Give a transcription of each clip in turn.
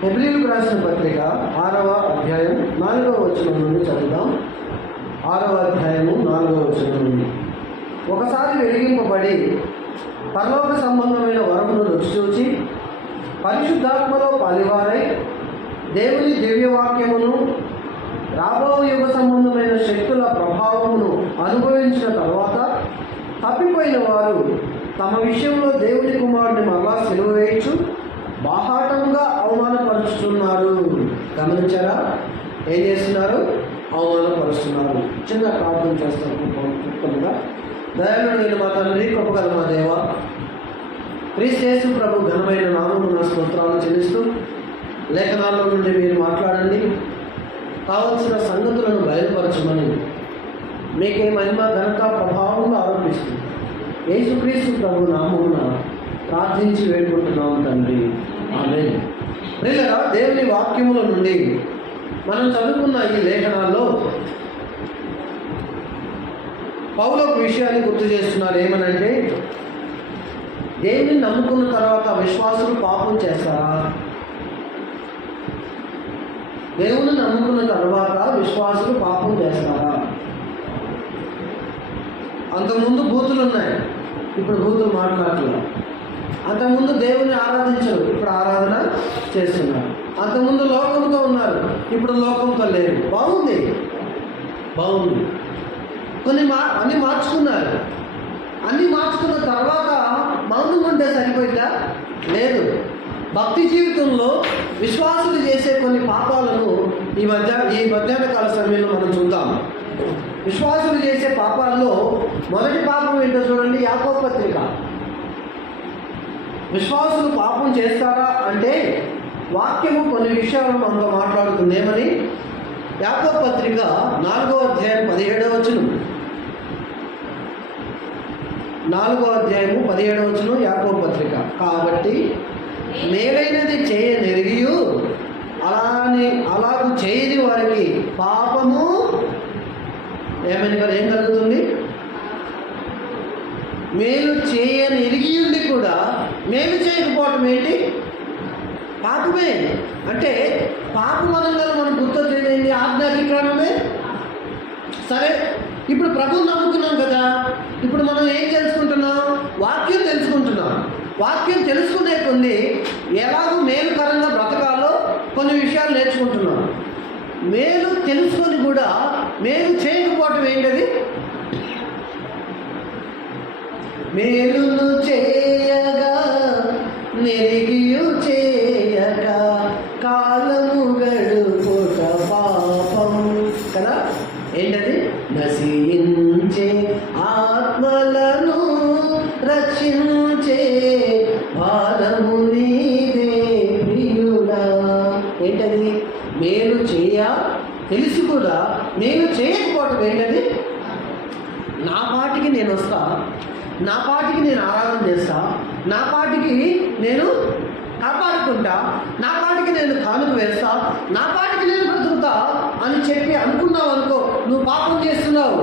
హెబ్రీయులకు రాసిన పత్రిక 6వ అధ్యాయం 4వ వచనం నుండి చదువుదాం. 6వ అధ్యాయము 4వ వచనం నుండి. ఒకసారి వెలిగింపబడి పరలోక సంబంధమైన వరమును రుచి చూచి పరిశుద్ధాత్మలో పాలివారై దేవుని దివ్యవాక్యమును రాబో యుగ సంబంధమైన శక్తుల ప్రభావమును అనుభవించిన తర్వాత తప్పిపోయిన వారు తమ విషయంలో దేవుని కుమారుని మరలా సిలువ వేయచ్చు బాహాటంగా అవమానపరుచుతున్నారు. గమనించారా? ఏం చేస్తున్నారు? అవమానపరుస్తున్నారు. చిన్న ప్రార్థన చేస్తాను. కుప్పలుగా దయాళుడైన మా తండ్రి, కృపగల మా దేవ, క్రీస్తు ప్రభు ఘనమైన నామమున స్తోత్రాలు చెల్లిస్తూ లేఖనాల్లో నుండి మీరు మాట్లాడండి, కావలసిన సంగతులను బయలుపరచమని మీకే మహిమ ఘనత ప్రభావంగా ఆరోపిస్తూ యేసుక్రీస్తు ప్రభు నామమున ప్రార్థించి వేడుకుంటున్నాము తండ్రి. ఆమేన్. ప్రియులారా, దేవుని వాక్యముల నుండి మనం చదువుకున్న ఈ లేఖనాల్లో పౌలు ఒక విషయాన్ని గుర్తు చేస్తున్నారు. ఏమనంటే, దేవుని నమ్ముకున్న తర్వాత విశ్వాసులు పాపం చేస్తారా? దేవుని నమ్ముకున్న తర్వాత విశ్వాసులు పాపం చేస్తారా? అంతకుముందు బూతులు ఉన్నాయి, ఇప్పుడు బూతులు మాట్లాడలేదు. అంతకుముందు దేవుని ఆరాధించరు, ఇప్పుడు ఆరాధన చేస్తున్నారు. అంతకుముందు లోకంతో ఉన్నారు, ఇప్పుడు లోకంతో లేరు. బాగుంది. అన్నీ మార్చుకున్నారు. అన్నీ మార్చుకున్న తర్వాత మౌనం ఉంటే సరిపోయిందా? లేదు. భక్తి జీవితంలో విశ్వాసులు చేసే కొన్ని పాపాలను ఈ మధ్యాహ్న కాల సమయంలో మనం చూద్దాం. విశ్వాసులు చేసే పాపాల్లో మొదటి పాపం ఏంటో చూడండి. యాకోబు పత్రిక. విశ్వాసులు పాపం చేస్తారా అంటే వాక్యము కొన్ని విషయాలను మనతో మాట్లాడుతుంది. ఏమని? యాకోబు పత్రిక 4వ అధ్యాయం 17వ వచనం. 4వ అధ్యాయము 17వ వచనం యాకోబు పత్రిక. కాబట్టి మేలైనది చేయనెరిగియు అలాగూ చేయని వారికి పాపము ఏం కలుగుతుంది? మేలు చేయనెరిగి ఉండి కూడా మేలు చేయకపోవటం ఏంటి? పాపమే. అంటే పాపం అనగా మనం గుర్తొచ్చేది ఆజ్ఞాతిక్రమమే. సరే, ఇప్పుడు ప్రభువు నమ్ముకున్నాం కదా, ఇప్పుడు మనం ఏం తెలుసుకుంటున్నాం? వాక్యం తెలుసుకుంటున్నాం. వాక్యం తెలుసుకునే కొన్ని ఎలాగో మేలుకరంగా బ్రతకాలో కొన్ని విషయాలు నేర్చుకుంటున్నాం. మేలు తెలుసుకొని కూడా మేలు చేయకపోవటం ఏంటది? మేలును చేయగా నెరిగియు చేయక కాలము గడుపుట పాపం కదా. ఏంటది? నశించే ఆత్మలను రక్షించే భారము నీదే ప్రియుడా. ఏంటది? మేలు తెలిసి కూడా మేలు చేయకపోవటం ఏంటది? నా పాటికి నేను వస్తా, నా పాటికి నేను ఆరాధన చేస్తా, నా పాటికి నేను కాపాడుకుంటా, నా పాటికి నేను కానుక వేస్తా, నా పాటికి నేను బ్రతుకుతా అని చెప్పి అనుకున్నావు అనుకో, నువ్వు పాపం చేస్తున్నావు.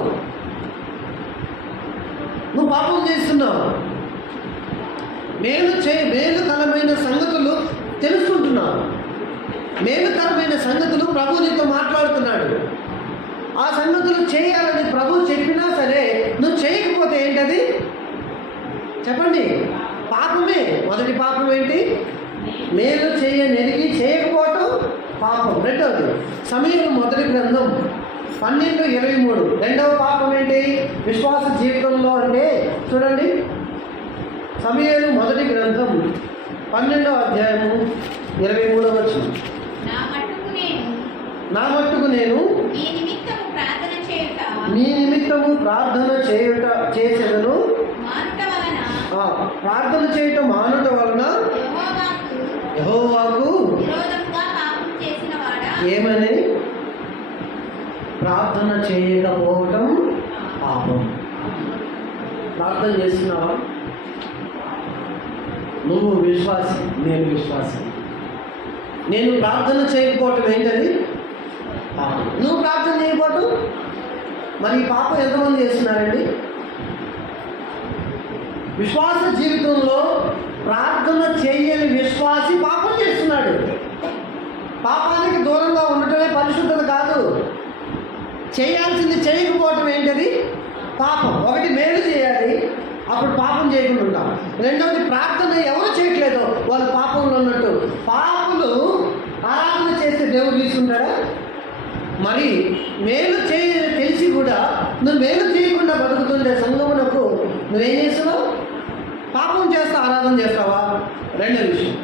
మేలుకరమైన సంగతులు తెలుసుకుంటున్నావు. మేలుకరమైన సంగతులు ప్రభు నీతో మాట్లాడుతున్నాడు. ఆ సంగతులు చేయాలని ప్రభు చెప్పినా సరే నువ్వు చేయకపోతే ఏంటది? చెప్పండి. పాపమే. మొదటి పాపం ఏంటి? మేలు చేయనెరిగి చేయకపోవటం పాపం. రెండవది సమూయేలు మొదటి గ్రంథం 12:23. రెండవ పాపం ఏంటి విశ్వాస జీవితంలో అంటే? చూడండి, సమూయేలు మొదటి గ్రంథం 12వ అధ్యాయము 23వ వచనం. నా మట్టుకు నేను నీ నిమిత్తము ప్రార్థన చేసేదను. ప్రార్థన చేయటం మానుట వలన యెహోవాకు ఏమని? ప్రార్థన చేయకపోవటం పాపం. ప్రార్థన చేస్తున్నావా? నువ్వు విశ్వాసి, నేను విశ్వాసి. నేను ప్రార్థన చేయకపోవటం ఏంటది? పాపం. నువ్వు ప్రార్థన చేయకపోవటం. మరి ఈ పాపం ఎంతమంది చేస్తున్నారండి? విశ్వాస జీవితంలో ప్రార్థన చేయని విశ్వాసి పాపం చేస్తున్నాడు. చేయాల్సింది చేయకపోవటం ఏంటది? పాపం. ఒకటి మేలు చేయాలి, అప్పుడు పాపం చేయకుండా ఉంటాం. రెండవది ప్రార్థన ఎవరు చేయట్లేదో వాళ్ళు పాపంలో ఉన్నట్టు. పాపులు ఆరాధన చేస్తే దేవుడు తీసుకుంటాడా? మరి మేలు తెలిసి కూడా నువ్వు మేలు చేయకుండా బతుకుతుండే సంఘమునకు నువ్వేం చేస్తున్నావు? పాపం చేస్తా ఆరాధన చేస్తావా? రెండో విషయం,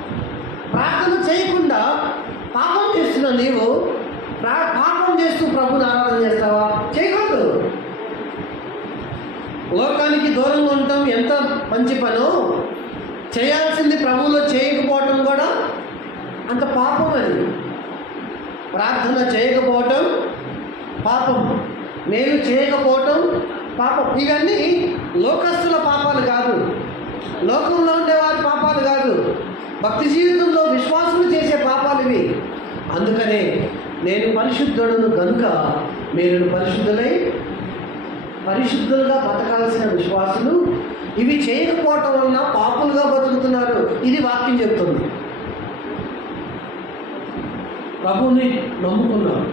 ప్రార్థన చేయకుండా పాపం చేస్తున్నావు. నీవు పాపం చేస్తూ ప్రభుని ఆరాధన చేస్తావా? చేయకూడదు. లోకానికి దూరంగా ఉండటం ఎంత మంచి పనో, చేయాల్సింది ప్రభువులో చేయకపోవటం కూడా అంత పాపం. అది ప్రార్థన చేయకపోవటం పాపం, మేలు చేయకపోవటం పాపం. ఇవన్నీ లోకస్తుల పాపాలు కాదు, లోకంలో ఉండేవారి పాపాలు కాదు, భక్తి జీవితంలో విశ్వాసులు చేసే పాపాలు ఇవి. అందుకనే నేను పరిశుద్ధుడును కనుక మీరు పరిశుద్ధులుగా బతకాల్సిన విశ్వాసులు ఇవి చేయకపోవటం వలన పాపులుగా బతుకుతున్నారు. ఇది వాక్యం చెప్తుంది. ప్రభువుని నమ్ముకున్నారు,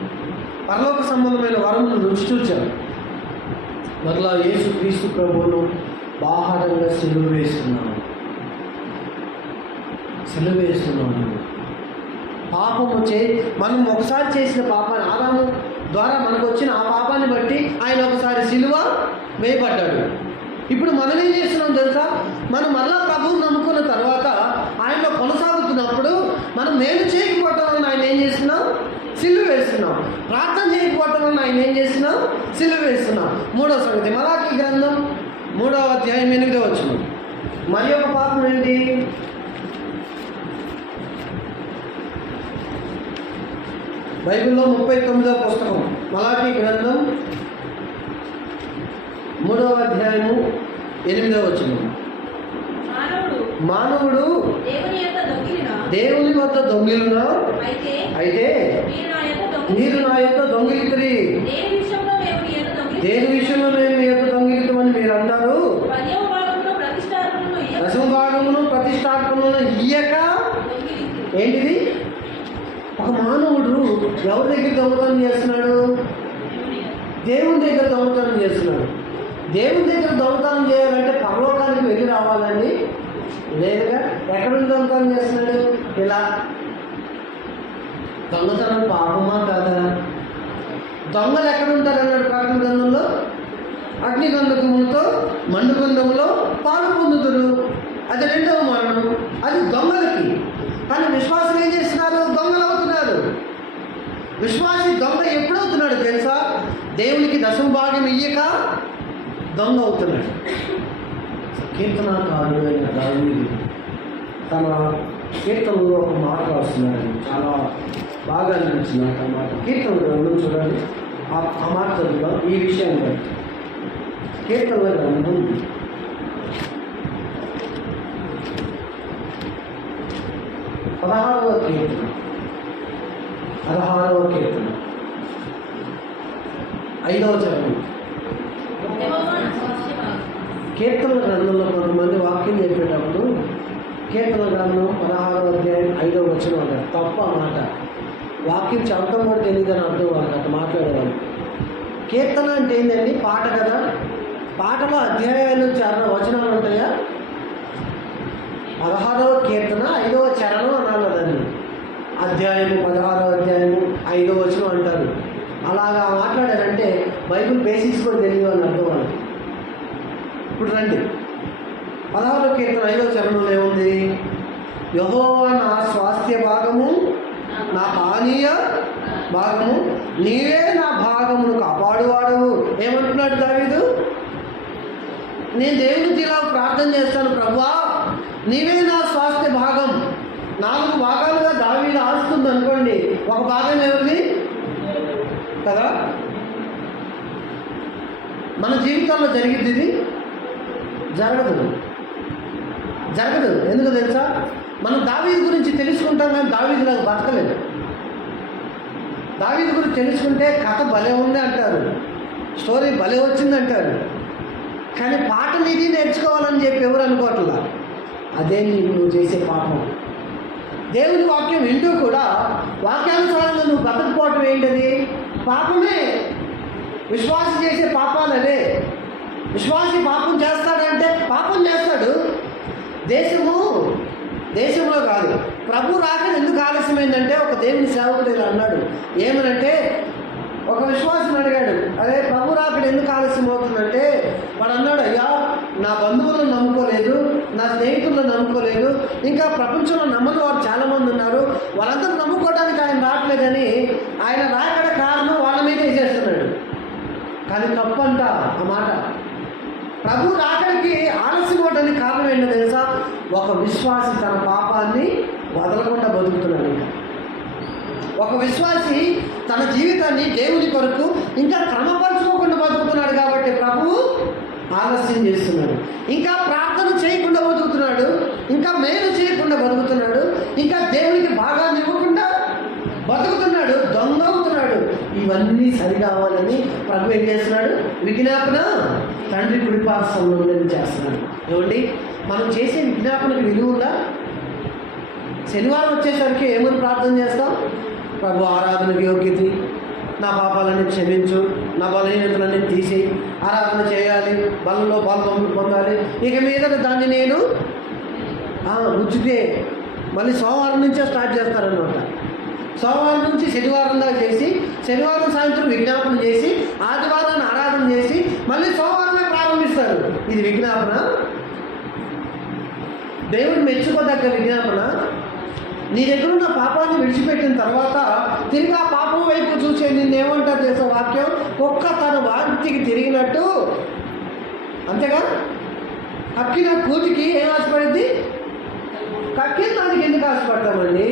పరలోక సంబంధమైన వరమును రుచి చూచారు, మరలా యేసు క్రీస్తు ప్రభువును బాహాటంగా సిలువ వేస్తున్నాను. పాపము మనం ఒకసారి చేసిన పాపాన్ని, ఆదాము ద్వారా మనకు వచ్చిన ఆ పాపాన్ని బట్టి ఆయన ఒకసారి సిలువ వేయబడ్డాడు. ఇప్పుడు మనం ఏం చేస్తున్నాం తెలుసా? మనం మళ్ళా ప్రభువుని నమ్ముకున్న తర్వాత ఆయనలో కొనసాగుతున్నప్పుడు మనం మేలు చేయకపోవటం వలన ఆయన ఏం చేస్తున్నాం? సిలువ వేస్తున్నాం. ప్రార్థన చేయకపోవటం వలన ఆయన ఏం చేస్తున్నాం? సిలువ వేస్తున్నాం. మూడవ సంగతి, మలాకీ గ్రంథం 3వ అధ్యాయం 8వ వచనం. మరి ఒక పాపం ఏంటి? బైబిల్లో 39వ పుస్తకం మలాకీ గ్రంథం 3వ అధ్యాయము 8వ వచనం. మానవుడు దేవుని వద్ద దొంగిలునా? అయితే మీరు నా యొక్క దొంగిలితిరి. దేని విషయంలో మేము మీ యొక్క దొంగిలితమని మీరు అంటారు? దశమ భాగమును ప్రతిష్టాత్మను ఇయ్యక. ఏంటిది? ఒక మానవుడు ఎవరి దగ్గర దొంగతనం చేస్తున్నాడు? దేవుని దగ్గర దొంగతనం చేస్తున్నాడు. దేవుని దగ్గర దొంగతనం చేయాలంటే పరలోకానికి వెళ్ళి రావాలండి? లేదుగా. ఎక్కడుండి దొంగతనం చేస్తున్నాడు? ఇలా. దొంగతనం పాపమా కాదా? దొంగలు ఎక్కడుంటారన్నాడు ప్రకటన గ్రంథంలో? అగ్నిగంధకములతో మండుగంధములో పాలు పొందుతురు. అది రెండవ మరణం. అది దొంగలకి. కానీ విశ్వాసులు ఏం చేస్తున్నారు? దొంగలు అవుతున్నారు. విశ్వాసి దొంగ ఎప్పుడవుతున్నాడు తెలుసా? దేవునికి దశమ భాగం ఇయ్యక దొంగ అవుతున్నాడు. కీర్తనాకారుడు అయిన దావీదు తన కీర్తనలో ఒక మాట రాస్తున్నాడు. చాలా బాగా అనిపించింది నాకు ఆ మాట. కీర్తన గ్రంథం చూడండి, ఆ మాట చదువుతాం. ఈ విషయం బట్టి కీర్తన గ్రంథం 16వ కీర్తన 5వ చరణం. కీర్తన గ్రంథంలో కొంతమంది వాక్యం చెప్పేటప్పుడు కీర్తన గ్రంథం 16వ అధ్యాయం 5వ వచనం అంటారు. తప్ప మాట. వాక్యం చదవటం కూడా తెలియదని అర్థం వాళ్ళకి అట్లా మాట్లాడేవాళ్ళు. కీర్తన అంటే ఏంటండి? పాట కదా. పాటలో అధ్యాయాలు వచనాలు ఉంటాయా? 16వ కీర్తన 5వ చరణం అనాలి దాన్ని. అధ్యాయము 16వ అధ్యాయము 5వ వచనం అంటారు. అలాగా మాట్లాడారంటే బైబిల్ బేసిక్స్ కూడా తెలియదు అని అర్థం వాళ్ళకి. ఇప్పుడు రండి, 16వ కీర్తన 5వ చరణంలో ఏముంది? యెహోవా నా స్వాస్థ్య భాగము, నా పానీయ భాగము, నీవే నా భాగమును కాపాడువాడవు. ఏమంటున్నాడు దావీదు? నేను దేవునికి ఇలా ప్రార్థన చేస్తాను, ప్రభువా నీవే నా స్వాస్థ్య భాగం. 4 భాగాలుగా దావీదు ఆస్తుంది అనుకోండి, ఒక భాగం ఎవరిది కదా? మన జీవితాల్లో జరిగింది ఇది? జరగదు. ఎందుకు తెలుసా? మనం దావీదు గురించి తెలుసుకుంటాం కానీ దావీదులాగా బతకలేదు. దావీదు గురించి తెలుసుకుంటే కథ భలే ఉంది అంటారు, స్టోరీ భలే వచ్చింది అంటారు. కానీ పాట నీది నేర్చుకోవాలని చెప్పి ఎవరు అనుకోవట్లా. అదే నువ్వు చేసే పాపం. దేవుని వాక్యం వింటూ కూడా వాక్యానుసారంగా నువ్వు బతకపోవటం ఏంటది? పాపమే. విశ్వాసి చేసే పాపాలు అవే. విశ్వాసి పాపం చేస్తాడంటే పాపం చేస్తాడు. దేశంలో కాదు. ప్రభు రాకడ ఎందుకు ఆలస్యమైందంటే ఒక దేవుని సేవకుడు ఇలా అన్నాడు. ఏమనంటే ఒక విశ్వాసం అడిగాడు, అదే ప్రభు రాకడ ఎందుకు ఆలస్యం అవుతుందంటే వాడు అన్నాడు, అయ్యా నా బంధువులను నమ్ముకోలేదు, నా స్నేహితులను నమ్ముకోలేదు, ఇంకా ప్రపంచంలో నమ్మని వారు చాలామంది ఉన్నారు, వాళ్ళందరూ నమ్ముకోవడానికి ఆయన రావట్లేదని ఆయన రాకడ కారణం వాళ్ళ మీద వేసేస్తున్నాడు. కానీ తప్పంట ఆ మాట. ప్రభు రాకడికి ఆలస్యం అవడానికి కారణం ఏంటో తెలుసా? ఒక విశ్వాసి తన పాపాన్ని వదలకుండా బతుకుతున్నాడు. ఒక విశ్వాసి తన జీవితాన్ని దేవుని కొరకు ఇంకా క్రమపరచుకోకుండా బతుకుతున్నాడు. కాబట్టి ప్రభువు ఆలస్యం చేస్తున్నాడు. ఇంకా ప్రార్థన చేయకుండా బతుకుతున్నాడు, ఇంకా మేలు చేయకుండా బతుకుతున్నాడు, ఇంకా దేవునికి భాగాన్ని ఇవ్వకుండా బతుకుతున్నాడు, దొంగ అవుతున్నాడు. ఇవన్నీ సరి కావాలని ప్రభు ఏం చేస్తున్నాడు? విజ్ఞాపన తండ్రి కుడిపార్శ్వంలో చేస్తున్నాడు. ఏమండి, మనం చేసే విజ్ఞాపనకు విలువ ఉందా? శనివారం వచ్చేసరికి ఏమని ప్రార్థన చేస్తాం? ప్రభు ఆరాధనకు యోగ్యత, నా పాపాలన్నీ క్షమించు, నా బలహీనతలన్నీ తీసి ఆరాధన చేయాలి, బలంలో పాల్గొని పొందాలి, ఇక మీద దాన్ని నేను ఉచితే. మళ్ళీ సోమవారం నుంచే స్టార్ట్ చేస్తారనమాట. సోమవారం నుంచి శనివారం దాకా చేసి, శనివారం సాయంత్రం విజ్ఞాపన చేసి, ఆదివారాన్ని ఆరాధన చేసి, మళ్ళీ సోమవారమే ప్రారంభిస్తారు. ఇది విజ్ఞాపన? దేవుడు మెచ్చుకోదగ్గ విజ్ఞాపన? నీ దగ్గర ఉన్న పాపాన్ని విడిచిపెట్టిన తర్వాత తిరిగి ఆ పాపం వైపు చూసే నిన్నేమంటారు చేసే వాక్యం? కుక్క తన వాంతికి తిరిగినట్టు. అంతేగా? కక్కిన కూతికి ఏం ఆశపడింది? కక్కిన దానికి ఎందుకు ఆశపడతామండి?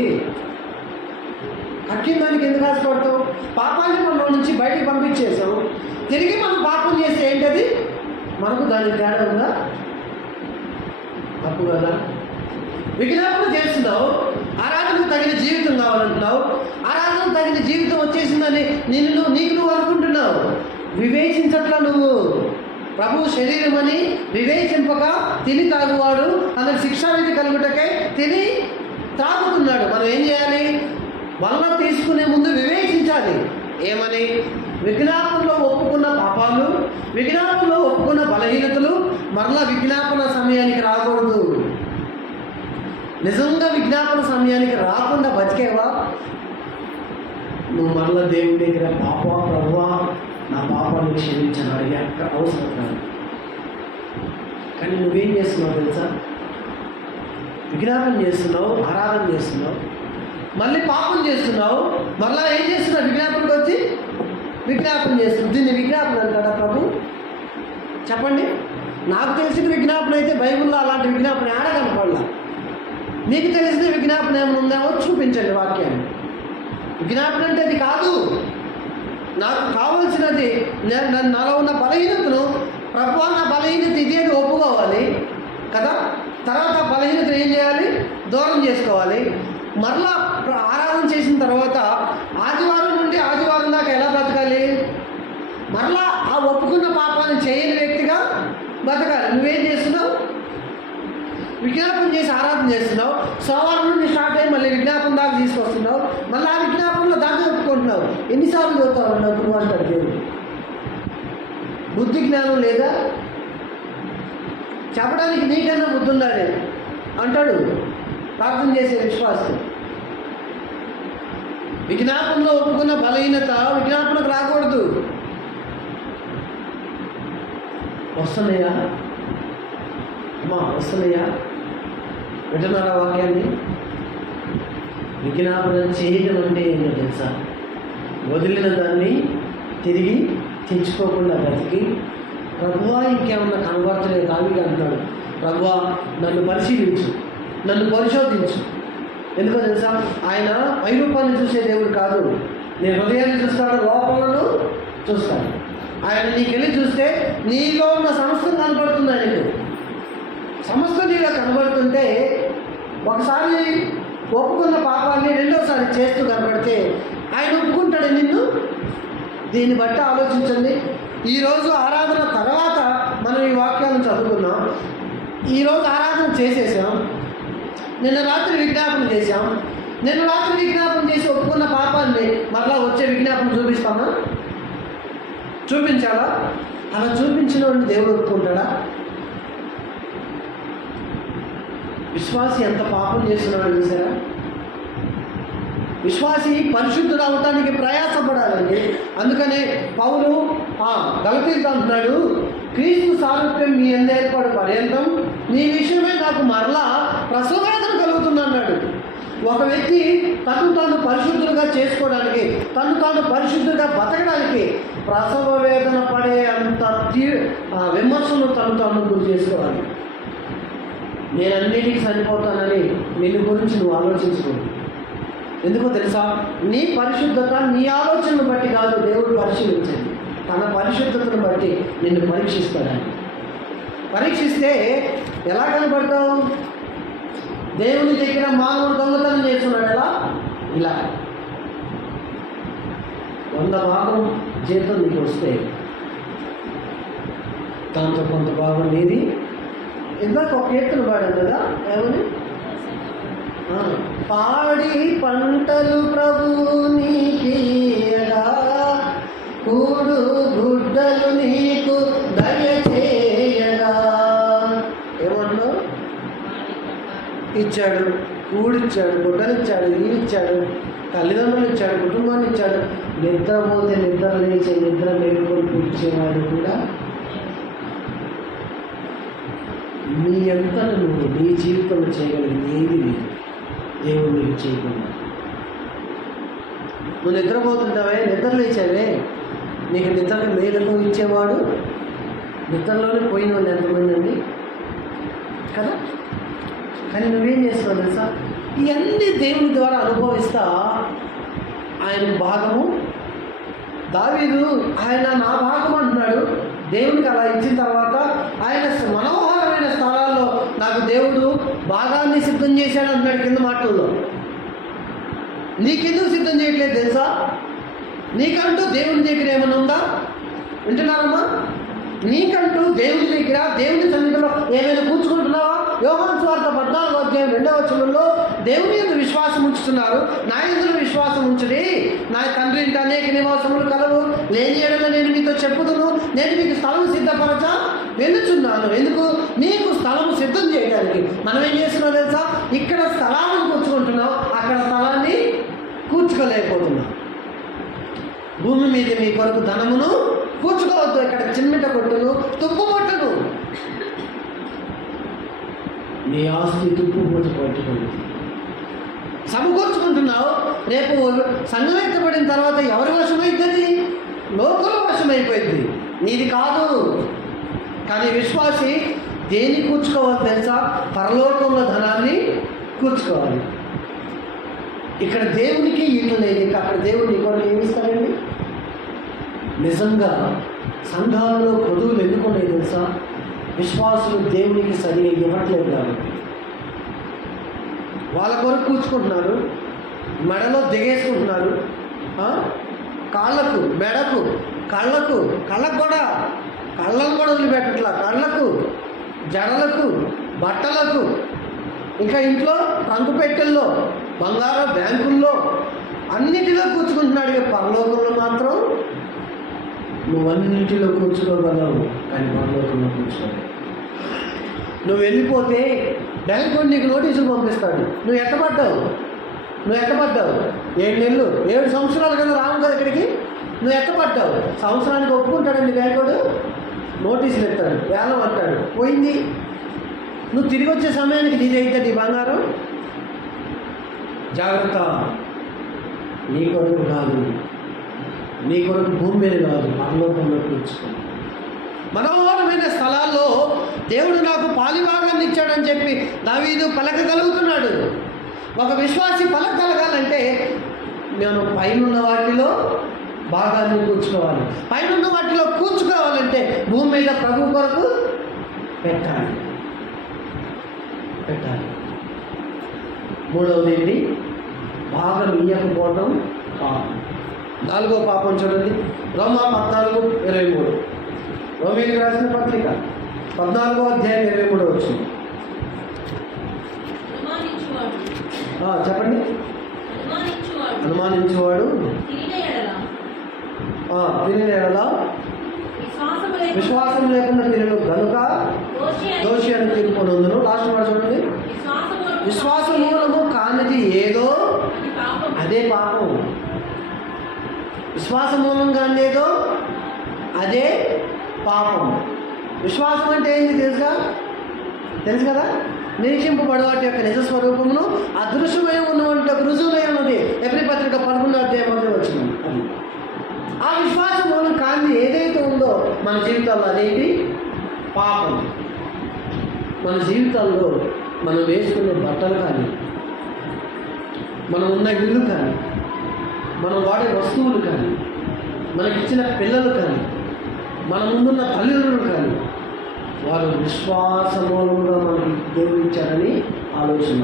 కక్కిన దానికి ఎందుకు ఆశపడతాం? పాపాన్ని మనం నుంచి బయటకు పంపించేసాం, తిరిగి మనం పాపం చేస్తే ఏంటది? మనకు దానికి తేడా ఉందా? తప్పు కదా. విజ్ఞాపన చేస్తున్నావు, ఆరాధనకు తగిన జీవితం కావాలంటున్నావు, ఆరాధనకు తగిన జీవితం వచ్చేసిందని నీకు నువ్వు అనుకుంటున్నావు. వివేచించట్లా నువ్వు. ప్రభు శరీరం అని వివేచింపక తిని తాగువాడు అతనికి శిక్షావిధి కలుగుటకై తిని తాగుతున్నాడు. మనం ఏం చేయాలి? వల్ల తీసుకునే ముందు వివేచించాలి. ఏమని? విజ్ఞాపనలో ఒప్పుకున్న పాపాలు, విజ్ఞాపనలో ఒప్పుకున్న బలహీనతలు మరలా విజ్ఞాపన సమయానికి రాకూడదు. నిజంగా విజ్ఞాపన సమయానికి రాకుండా బతికేవా నువ్వు మరలా దేవుడి దగ్గర ప్రభువా నా పాపాన్ని క్షమించని అడిగే అవసరం కాదు. కానీ నువ్వేం చేస్తున్నావు తెలుసా? విజ్ఞాపన చేస్తున్నావు, ఆరాధన చేస్తున్నావు, మళ్ళీ పాపం చేస్తున్నావు, మళ్ళీ ఏం చేస్తున్నావు? విజ్ఞాపనకు వచ్చి విజ్ఞాపన చేస్తున్నావు. దీన్ని విజ్ఞాపన అంటాడా ప్రభు? చెప్పండి. నాకు తెలిసిన విజ్ఞాపన అయితే బైబిల్లో అలాంటి విజ్ఞాపన ఆడగలపడలా. మీకు తెలిసిన విజ్ఞాపన ఏమైనా ఉందేమో చూపించండి వాక్యాన్ని. విజ్ఞాపన అంటే అది కాదు. నాకు కావాల్సినది నాలో ఉన్న బలహీనతను ప్రభువా నా బలహీనత ఇది అని ఒప్పుకోవాలి కదా. తర్వాత బలహీనత ఏం చేయాలి? దూరం చేసుకోవాలి. మరలా ఆరాధన చేసిన తర్వాత ఆదివారం నుండి ఆదివారం దాకా ఎలా బతకాలి? మరలా ఆ ఒప్పుకున్న పాపాన్ని చేయని వ్యక్తిగా బతకాలి. నువ్వేం చేస్తున్నావు? విజ్ఞాపన చేసి ఆరాధన చేస్తున్నావు, సోమవారం నుండి స్టార్ట్ అయ్యి మళ్ళీ విజ్ఞాపన దాకా తీసుకొస్తున్నావు, మళ్ళీ ఆ విజ్ఞాపనలో దాన్ని ఒప్పుకుంటున్నావు. ఎన్నిసార్లు చదువుతావు నువ్వు అంటాడు దేవుడు. బుద్ధి జ్ఞానం లేదా? చెప్పడానికి నీకన్నా బుద్ధి ఉండాలి అంటాడు ప్రార్థన చేసే విశ్వాసం. విజ్ఞాపనలో ఒప్పుకున్న బలహీనత విజ్ఞాపనకు రాకూడదు. వస్తున్నాయా అమ్మా? వస్తున్నాయా? వింటున్నారా వాక్యాన్ని? విజ్ఞాపన చేయడం అంటే ఏంటో తెలుసా? వదిలిన దాన్ని తిరిగి తెచ్చుకోకుండా బతికి ప్రభువా ఇంకేమన్నా కనబడతలేదు దానికి అంటున్నాడు. ప్రభువా నన్ను పరిశీలించు, నన్ను పరిశోధించు. ఎందుకో తెలుసా? ఆయన పైరూపాన్ని చూసే దేవుడు కాదు. నేను హృదయాన్ని చూస్తాడు, లోపలను చూస్తాడు. ఆయన నీకెళ్ళి చూస్తే నీలో ఉన్న సమస్తం కనబడుతుంది. ఆయనకు సమస్తం నీలో కనబడుతుంటే ఒకసారి ఒప్పుకున్న పాపాన్ని రెండోసారి చేస్తూ కనబడితే ఆయన ఒప్పుకుంటాడు నిన్ను. దీన్ని బట్టి ఆలోచించండి. ఈరోజు ఆరాధన తర్వాత మనం ఈ వాక్యాలను చదువుకున్నాం. ఈరోజు ఆరాధన చేసేసాం, నిన్న రాత్రి విజ్ఞాపన చేశాం. నిన్న రాత్రి విజ్ఞాపన చేసి ఒప్పుకున్న పాపాన్ని మరలా వచ్చే విజ్ఞాపన చూపిస్తామా? చూపించాలా? అలా చూపించిన వాడిని దేవుడు ఒప్పుకుంటాడా? విశ్వాసి ఎంత పాపం చేస్తున్నాడో చూసారా? విశ్వాసి పరిశుద్ధుడు అవటానికి ప్రయాసపడాలండి. అందుకనే పౌలు గలతీయులతో అంటున్నాడు, క్రీస్తు సారూప్యం మీ యందు ఏర్పడు పర్యంతం నీ విషయమే నాకు మరలా ప్రసవ వేదన కలుగుతుంది అన్నాడు. ఒక వ్యక్తి తను తాను పరిశుద్ధులుగా చేసుకోవడానికి, తను తాను పరిశుద్ధులుగా బతకడానికి ప్రసవ వేదన పడే అంత విమర్శను తను తాను గురి చేసుకోవాలి. నేను అన్నిటికీ సరిపోతానని నిన్ను గురించి నువ్వు ఆలోచించుకోండి. ఎందుకో తెలుసా? నీ పరిశుద్ధత నీ ఆలోచనను బట్టి కాదు దేవుడు పరిశీలించండి, తన పరిశుద్ధతను బట్టి నిన్ను పరీక్షిస్తాడని. పరీక్షిస్తే ఎలా కనబడతావు? దేవుని దగ్గర మానవుడు దొంగతనం చేస్తున్నాడు ఎలా? ఇలా 100 భాగం జీతం నీకు వస్తే దాంతో కొంత భాగం నీది. ఇందాక ఒక కీర్తన పాడాను కదా, ఏమని? పాడి పంటలు ప్రభు నీకియగా, కూడు గుడ్డలు నీకు దయచేయగా. ఏమన్నా ఇచ్చాడు, కూడిచ్చాడు, గుడ్డలు ఇచ్చాడు, ఇల్లు ఇచ్చాడు, తల్లిదండ్రులు ఇచ్చాడు, కుటుంబాన్ని ఇచ్చాడు. నిద్రపోతే నిద్ర లేచి నిద్ర మేలుకొని ఇచ్చేవాడు కూడా నీ అంతా నువ్వు నీ జీవితంలో చేయగలిగింది ఏది లేదు దేవుడు నీకు చేయకుండా. నువ్వు నిద్రపోతుంటావే, నిద్ర లేచావే, నీకు నిద్రకు మేలుతో ఇచ్చేవాడు నిద్రలోనే పోయిన వాళ్ళు ఎంతమంది అండి కదా? కానీ నువ్వేం చేస్తున్నావు తెలుసా? ఇవన్నీ దేవుని ద్వారా అనుభవిస్తా ఆయన భాగము. దావీదు ఆయన నా భాగం అంటున్నాడు. దేవునికి అలా ఇచ్చిన తర్వాత ఆయన మనోహరమైన స్థలాల్లో నాకు దేవుడు భాగాన్ని సిద్ధం చేశాడు అంటున్నాడు కింద మాటల్లో. నీకెందుకు సిద్ధం చేయట్లేదు తెలుసా? నీకంటూ దేవుని దగ్గర ఏమైనా ఉందా? వింటున్నారమ్మా? నీకంటూ దేవుని దగ్గర దేవుని సన్నిధిలో ఏమైనా కూర్చుకుంటున్నావా? యోహాను సువార్త 14వ అధ్యాయం 2వ వచనంలో దేవుని యందు విశ్వాసం ఉంచుతున్నారు, నా యందు విశ్వాసం ఉంచుడి, నా తండ్రి ఇంటి అనేక నివాసములు కలవు, లేని యెడల నేను మీతో చెప్పుదును, నేను మీకు స్థలం సిద్ధపరచ వెళ్ళుచున్నాను. ఎందుకు? నీకు స్థలం సిద్ధం చేయడానికి. మనం ఏం చేస్తున్నాం తెలుసా? ఇక్కడ స్థలాన్ని కూర్చుకుంటున్నాం, అక్కడ స్థలాన్ని కూర్చుకోలేకపోతున్నాం. భూమి మీద మీ కొరకు ధనమును కూర్చుకోవద్దు, ఇక్కడ చిమ్మిట కొట్టును తుప్పు పట్టును. నీ ఆస్తి తుప్పు పోటు పట్టుకుంది. సమకూర్చుకుంటున్నావు, రేపు సంఘం ఎత్తబడిన తర్వాత ఎవరి వశమైతుంది? లోకల వశమైపోయింది, నీది కాదు. కానీ విశ్వాసి దేన్ని కూర్చుకోవాలి తెలుసా? పరలోకంలో ధనాన్ని కూర్చుకోవాలి. ఇక్కడ దేవునికి ఇల్లు లేదు, ఇంకా అక్కడ దేవుడిని కొరకు ఏమిస్తారండి? నిజంగా సంఘాలలో కొదువులు ఎందుకున్నాయి తెలుసా? విశ్వాసులు దేవునికి సరిగా ఇవ్వట్లేదు కాబట్టి. వాళ్ళ కొరకు కూర్చుకుంటున్నారు, మెడలో దిగేసుకుంటున్నారు, కాళ్ళకు, మెడకు, కళ్ళకు కూడా కళ్ళను కూడా వదిలిపెట్టట్లా, కళ్ళకు, జడలకు, బట్టలకు, ఇంకా ఇంట్లో రంగు పెట్టెల్లో, బంగారం బ్యాంకుల్లో, అన్నిటిలో కూర్చుకుంటున్నాడు. ఇక పరలోకంలో మాత్రం నువ్వన్నిటిలో కూర్చుకోగలవు, కానీ పరలోకంలో కూర్చోలేవు. నువ్వు వెళ్ళిపోతే బ్యాంకు నీకు నోటీసులు పంపిస్తాడు. నువ్వు ఎట్టబడ్డావు 7 నెలలు 7 సంవత్సరాల కదా రావు కదా ఇక్కడికి. నువ్వు ఎట్టబడ్డావు, సంవత్సరానికి ఒప్పుకుంటాడండి బ్యాంకుడు, నోటీసులు ఎత్తాడు, వేలం అంటాడు, పోయింది. నువ్వు తిరిగి వచ్చే సమయానికి నీదైతే నీ బంగారం. జాగ్రత్త, నీ కొరకు కాదు, నీ కొరకు భూమి మీద కాదు, పరలోకంలో కూర్చుకో. మనోహరమైన స్థలాల్లో దేవుడు నాకు పాలిభాగాన్ని ఇచ్చాడని చెప్పి దావీదు పలకగలుగుతున్నాడు. ఒక విశ్వాసి పలకగలగాలంటే నేను పైనున్న వాటిలో భాగాన్ని కూర్చుకోవాలి. పైనున్న వాటిలో కూర్చుకోవాలంటే భూమి మీద ప్రభు కొరకు పెట్టాలి. మూడవది ఏంటి? భాగం ఇయ్యకపోవడం పాపం. 4వ పాపం చూడండి, రోమా 14:23. రోమీయులకు రాసిన పత్రిక 14వ అధ్యాయం 23 వచ్చింది. చెప్పండి. అనుమానించేవాడు తిరిగిన ఎడల విశ్వాసం లేకుండా తిరిగిన గనుక దోషి అని తీర్పు పొందును. లాస్ట్ మాట చూడండి. విశ్వాస మూలము కానిది ఏదో అదే పాపం. విశ్వాస మూలం కానిది ఏదో అదే పాపం. విశ్వాసం అంటే ఏంటి తెలుసు కదా? నిరీక్షింపబడు వాటి యొక్క నిజ స్వరూపమును అదృశ్యమై ఉన్నటువంటి రుజువులై ఉన్నది. ఎబ్రీ పత్రిక 11వ అధ్యాయంలో వచ్చింది. అది ఆ విశ్వాస మూలం కాంతి ఏదైతే ఉందో మన జీవితాల్లో అదేంటి? పాపం. మన జీవితాల్లో మనం వేసుకునే బట్టలు కానీ, మనం ఉన్న ఇల్లు కానీ, మనం వాడే వస్తువులు కానీ, మనకిచ్చిన పిల్లలు కానీ, మన ముందున్న తల్లిదండ్రులు కానీ, వారు విశ్వాస మూలంగా మనకి దేవుడు ఇచ్చారని ఆలోచన.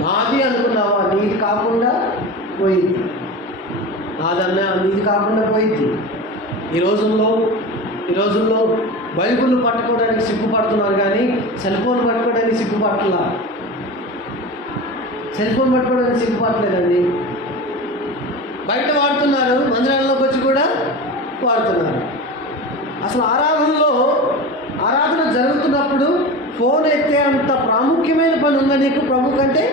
నాది అనుకున్నావా, నీది కాకుండా పోయింది. నాదన్నా నీది కాకుండా పోయింది. ఈ రోజుల్లో బైబిల్ పట్టుకోవడానికి సిగ్గుపడుతున్నారు, కానీ సెల్ ఫోన్ పట్టుకోవడానికి సిగ్గుపడట్లా. సెల్ ఫోన్ పట్టుకోవడానికి సిగ్గుపడలేదండి. బయట వాడుతున్నారు, మందిరాల్లోకి వచ్చి కూడా వాడుతున్నారు. అసలు ఆరాధన జరుగుతున్నప్పుడు ఫోన్ ఎత్తే అంత ప్రాముఖ్యమైన పని ఉందా నీకు ప్రభు కంటే?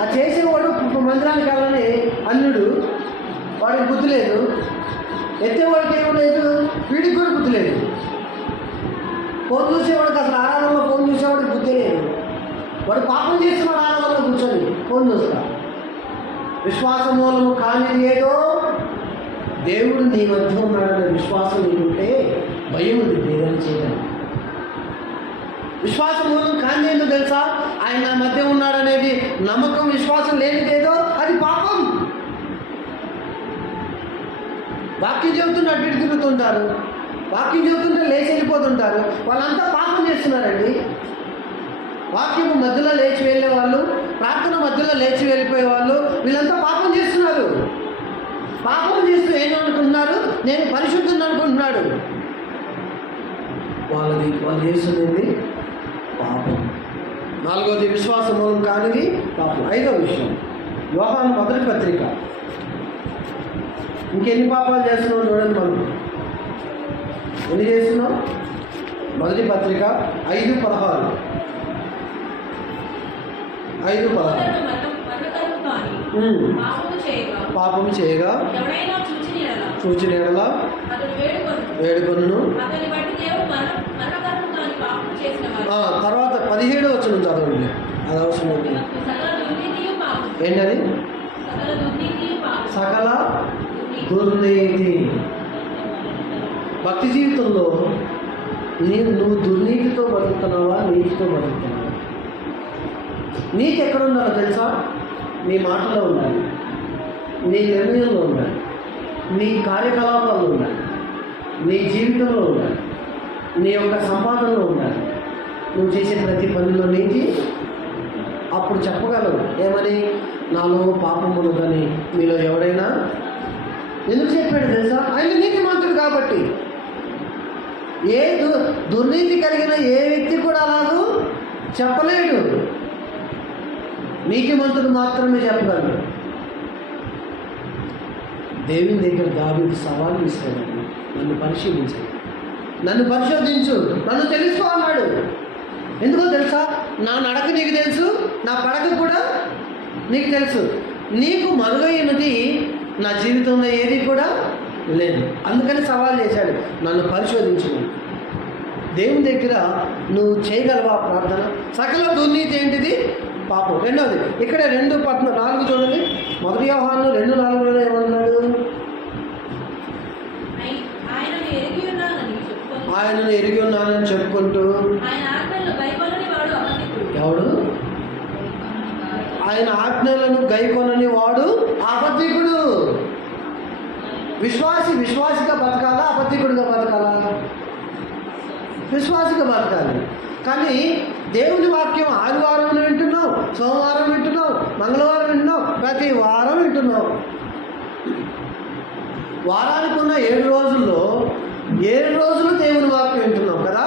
ఆ చేసేవాడు మందిరానికి వెళ్ళని అన్యుడు, వాడికి బుద్ధి లేదు. ఎత్తేవాడికి ఏమో లేదు, వీడికి కూడా బుద్ధి లేదు. ఫోన్ చూసేవాడికి, అసలు ఆరాధనలో ఫోన్ చూసేవాడికి బుద్ధి లేదు. వాడు పాపం చేస్తున్నాడు ఆరాధనలో కూర్చొని ఫోన్ చూస్తా. విశ్వాస మూలము కానిది ఏదో దేవుడు నీ మధ్య ఉన్నాడనే విశ్వాసం నీకుంటే భయం ఉంది దేవుని చేయడం. విశ్వాస మూలం కాని ఏంటో తెలుసా? ఆయన నా మధ్య ఉన్నాడనేది నమ్మకం, విశ్వాసం లేనిదేదో అది పాపం. వాక్యం చెబుతుంటే అటు ఇటు తిరుగుతుంటారు, వాక్యం చెబుతుంటే లేచి వెళ్ళిపోతుంటారు. వాళ్ళంతా పాపం చేస్తున్నారండి. వాక్యం మధ్యలో లేచి వెళ్ళే వాళ్ళు, ప్రార్థన మధ్యలో లేచి వెళ్ళిపోయే వాళ్ళు, వీళ్ళంతా పాపం చేస్తున్నారు. పాపం చేస్తూ ఏమనుకుంటున్నారు? నేను పరిశుద్ధుని అనుకుంటున్నాడు. వాళ్ళు చేస్తున్నది పాపం. 4వది విశ్వాస మూలం కానిది పాపం. 5వ విషయం, యోహాను మొదటి పత్రిక. ఇంకెన్ని పాపాలు చేస్తున్నావు చూడండి. మనం ఎన్ని చేస్తున్నాం? మొదటి పత్రిక 5:16. 5:16 పాపము చేయగా చూచిన ఎడల వేడుకొనును. తర్వాత 17వ వచనం చదవండి. అది అవసరం ఏంటది? సకల దుర్నీతి. భక్తి జీవితంలో నువ్వు దుర్నీతితో బతుకుతున్నావా, నీతితో బతుకుతున్నావా? నీతి ఎక్కడ ఉండాలో తెలుసా? నీ మాటలో ఉండాలి, నీ నిర్ణయంలో ఉండాలి, నీ కార్యకలాపాల్లో ఉండాలి, నీ జీవితంలో ఉండాలి, నీ యొక్క సంపాదనలో ఉండాలి. నువ్వు చేసే ప్రతి పనిలో నీతి. అప్పుడు చెప్పగలవు ఏమని? నాలో పాపం ఉన్నదని మీలో ఎవరైనా. ఎందుకు చెప్పాడు తెలుసా? ఆయన నీతిమంతుడు కాబట్టి. ఏ దుర్నీతి కలిగిన ఏ వ్యక్తి కూడా అలాగూ చెప్పలేడు. నీతిమంతుడు మాత్రమే చెప్పగలడు. దేవుని దగ్గర దావీదు సవాలు ఇస్తాడు, నన్ను పరిశీలించు, నన్ను పరిశోధించు, నన్ను తెలుసుకో అన్నాడు. ఎందుకో తెలుసా? నా నడక నీకు తెలుసు, నా పడక కూడా నీకు తెలుసు. నీకు మరుగైనది నా జీవితంలో ఏది కూడా లేదు. అందుకని సవాల్ చేశాడు, నన్ను పరిశోధించు. దేవుని దగ్గర నువ్వు చేయగలవా ప్రార్థన? సకల దుర్నీతి ఏంటిది? పాపం. రెండవది ఇక్కడ 2:4 చూడండి. మొదటి యోహాను 2:4 ఏమన్నాడు? ఆయనను ఎరిగి ఉన్నానని చెప్పుకుంటూ. ఎవడు? ఆయన ఆజ్ఞలను గైకొనని వాడు అబద్ధికుడు. విశ్వాసిగా బతకాలా, అబద్ధికుడిగా బతకాలా? విశ్వాసిగా బతకాలి. కానీ దేవుని వాక్యం ఆదివారం వింటున్నావు, సోమవారం వింటున్నావు, మంగళవారం వింటున్నావు, ప్రతి వారం వింటున్నావు. వారానికి ఉన్న 7 రోజుల్లో 7 రోజులు దేవుని వాక్యం వింటున్నాం కదా.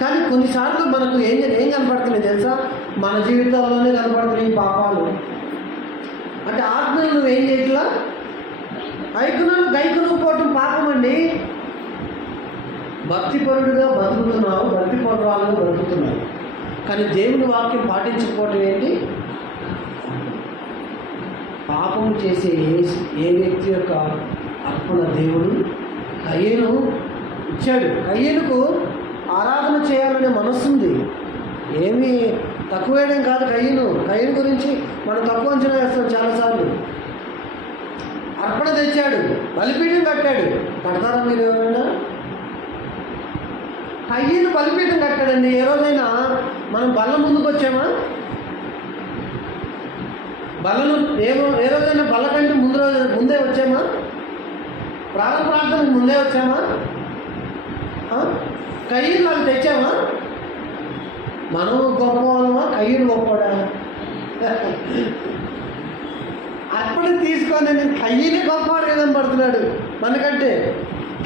కానీ కొన్నిసార్లు మనకు ఏం కనపడుతున్నాయి తెలుసా? మన జీవితాల్లోనే కనపడుతున్నాయి పాపాలు. అంటే ఆజ్ఞలు నువ్వేం చేయట్లా, గైకొనకపోవటం పాపం అండి. భక్తిపరుడుగా బతుకుతున్నావు, భక్తిపరురాలుగా బ్రతుకుతున్నావు, కానీ దేవుని వాక్యం పాటించకపోవటం ఏంటి? పాపం చేసే ఏ వ్యక్తి యొక్క అర్పణ దేవుడు కయ్యను ఇచ్చాడు. కయ్యనుకు ఆరాధన చేయాలనే మనస్సుంది, ఏమీ తక్కువేయడం కాదు. కయ్యను గురించి మనం తక్కువ అంచనా వేస్తాం చాలాసార్లు. అర్పణ తెచ్చాడు, బలిపీఠం కట్టాడు. కడతారా మీరు ఎవరైనా? కయ్యను బలిపీఠం కట్టాడండి. ఏ రోజైనా మనం బల్ల ముందుకు వచ్చామా? బలను ఏ రోజైనా బల్ల కంటే ముందే వచ్చామా? ప్రార్థనకు ముందే వచ్చామా? కయ్యను నాకు తెచ్చామా? మనం గొప్ప వాళ్ళమా? కయ్యను గొప్పడా? అర్పణ తీసుకొని నేను కయ్యని గొప్పవాడు కనబడుతున్నాడు మనకంటే.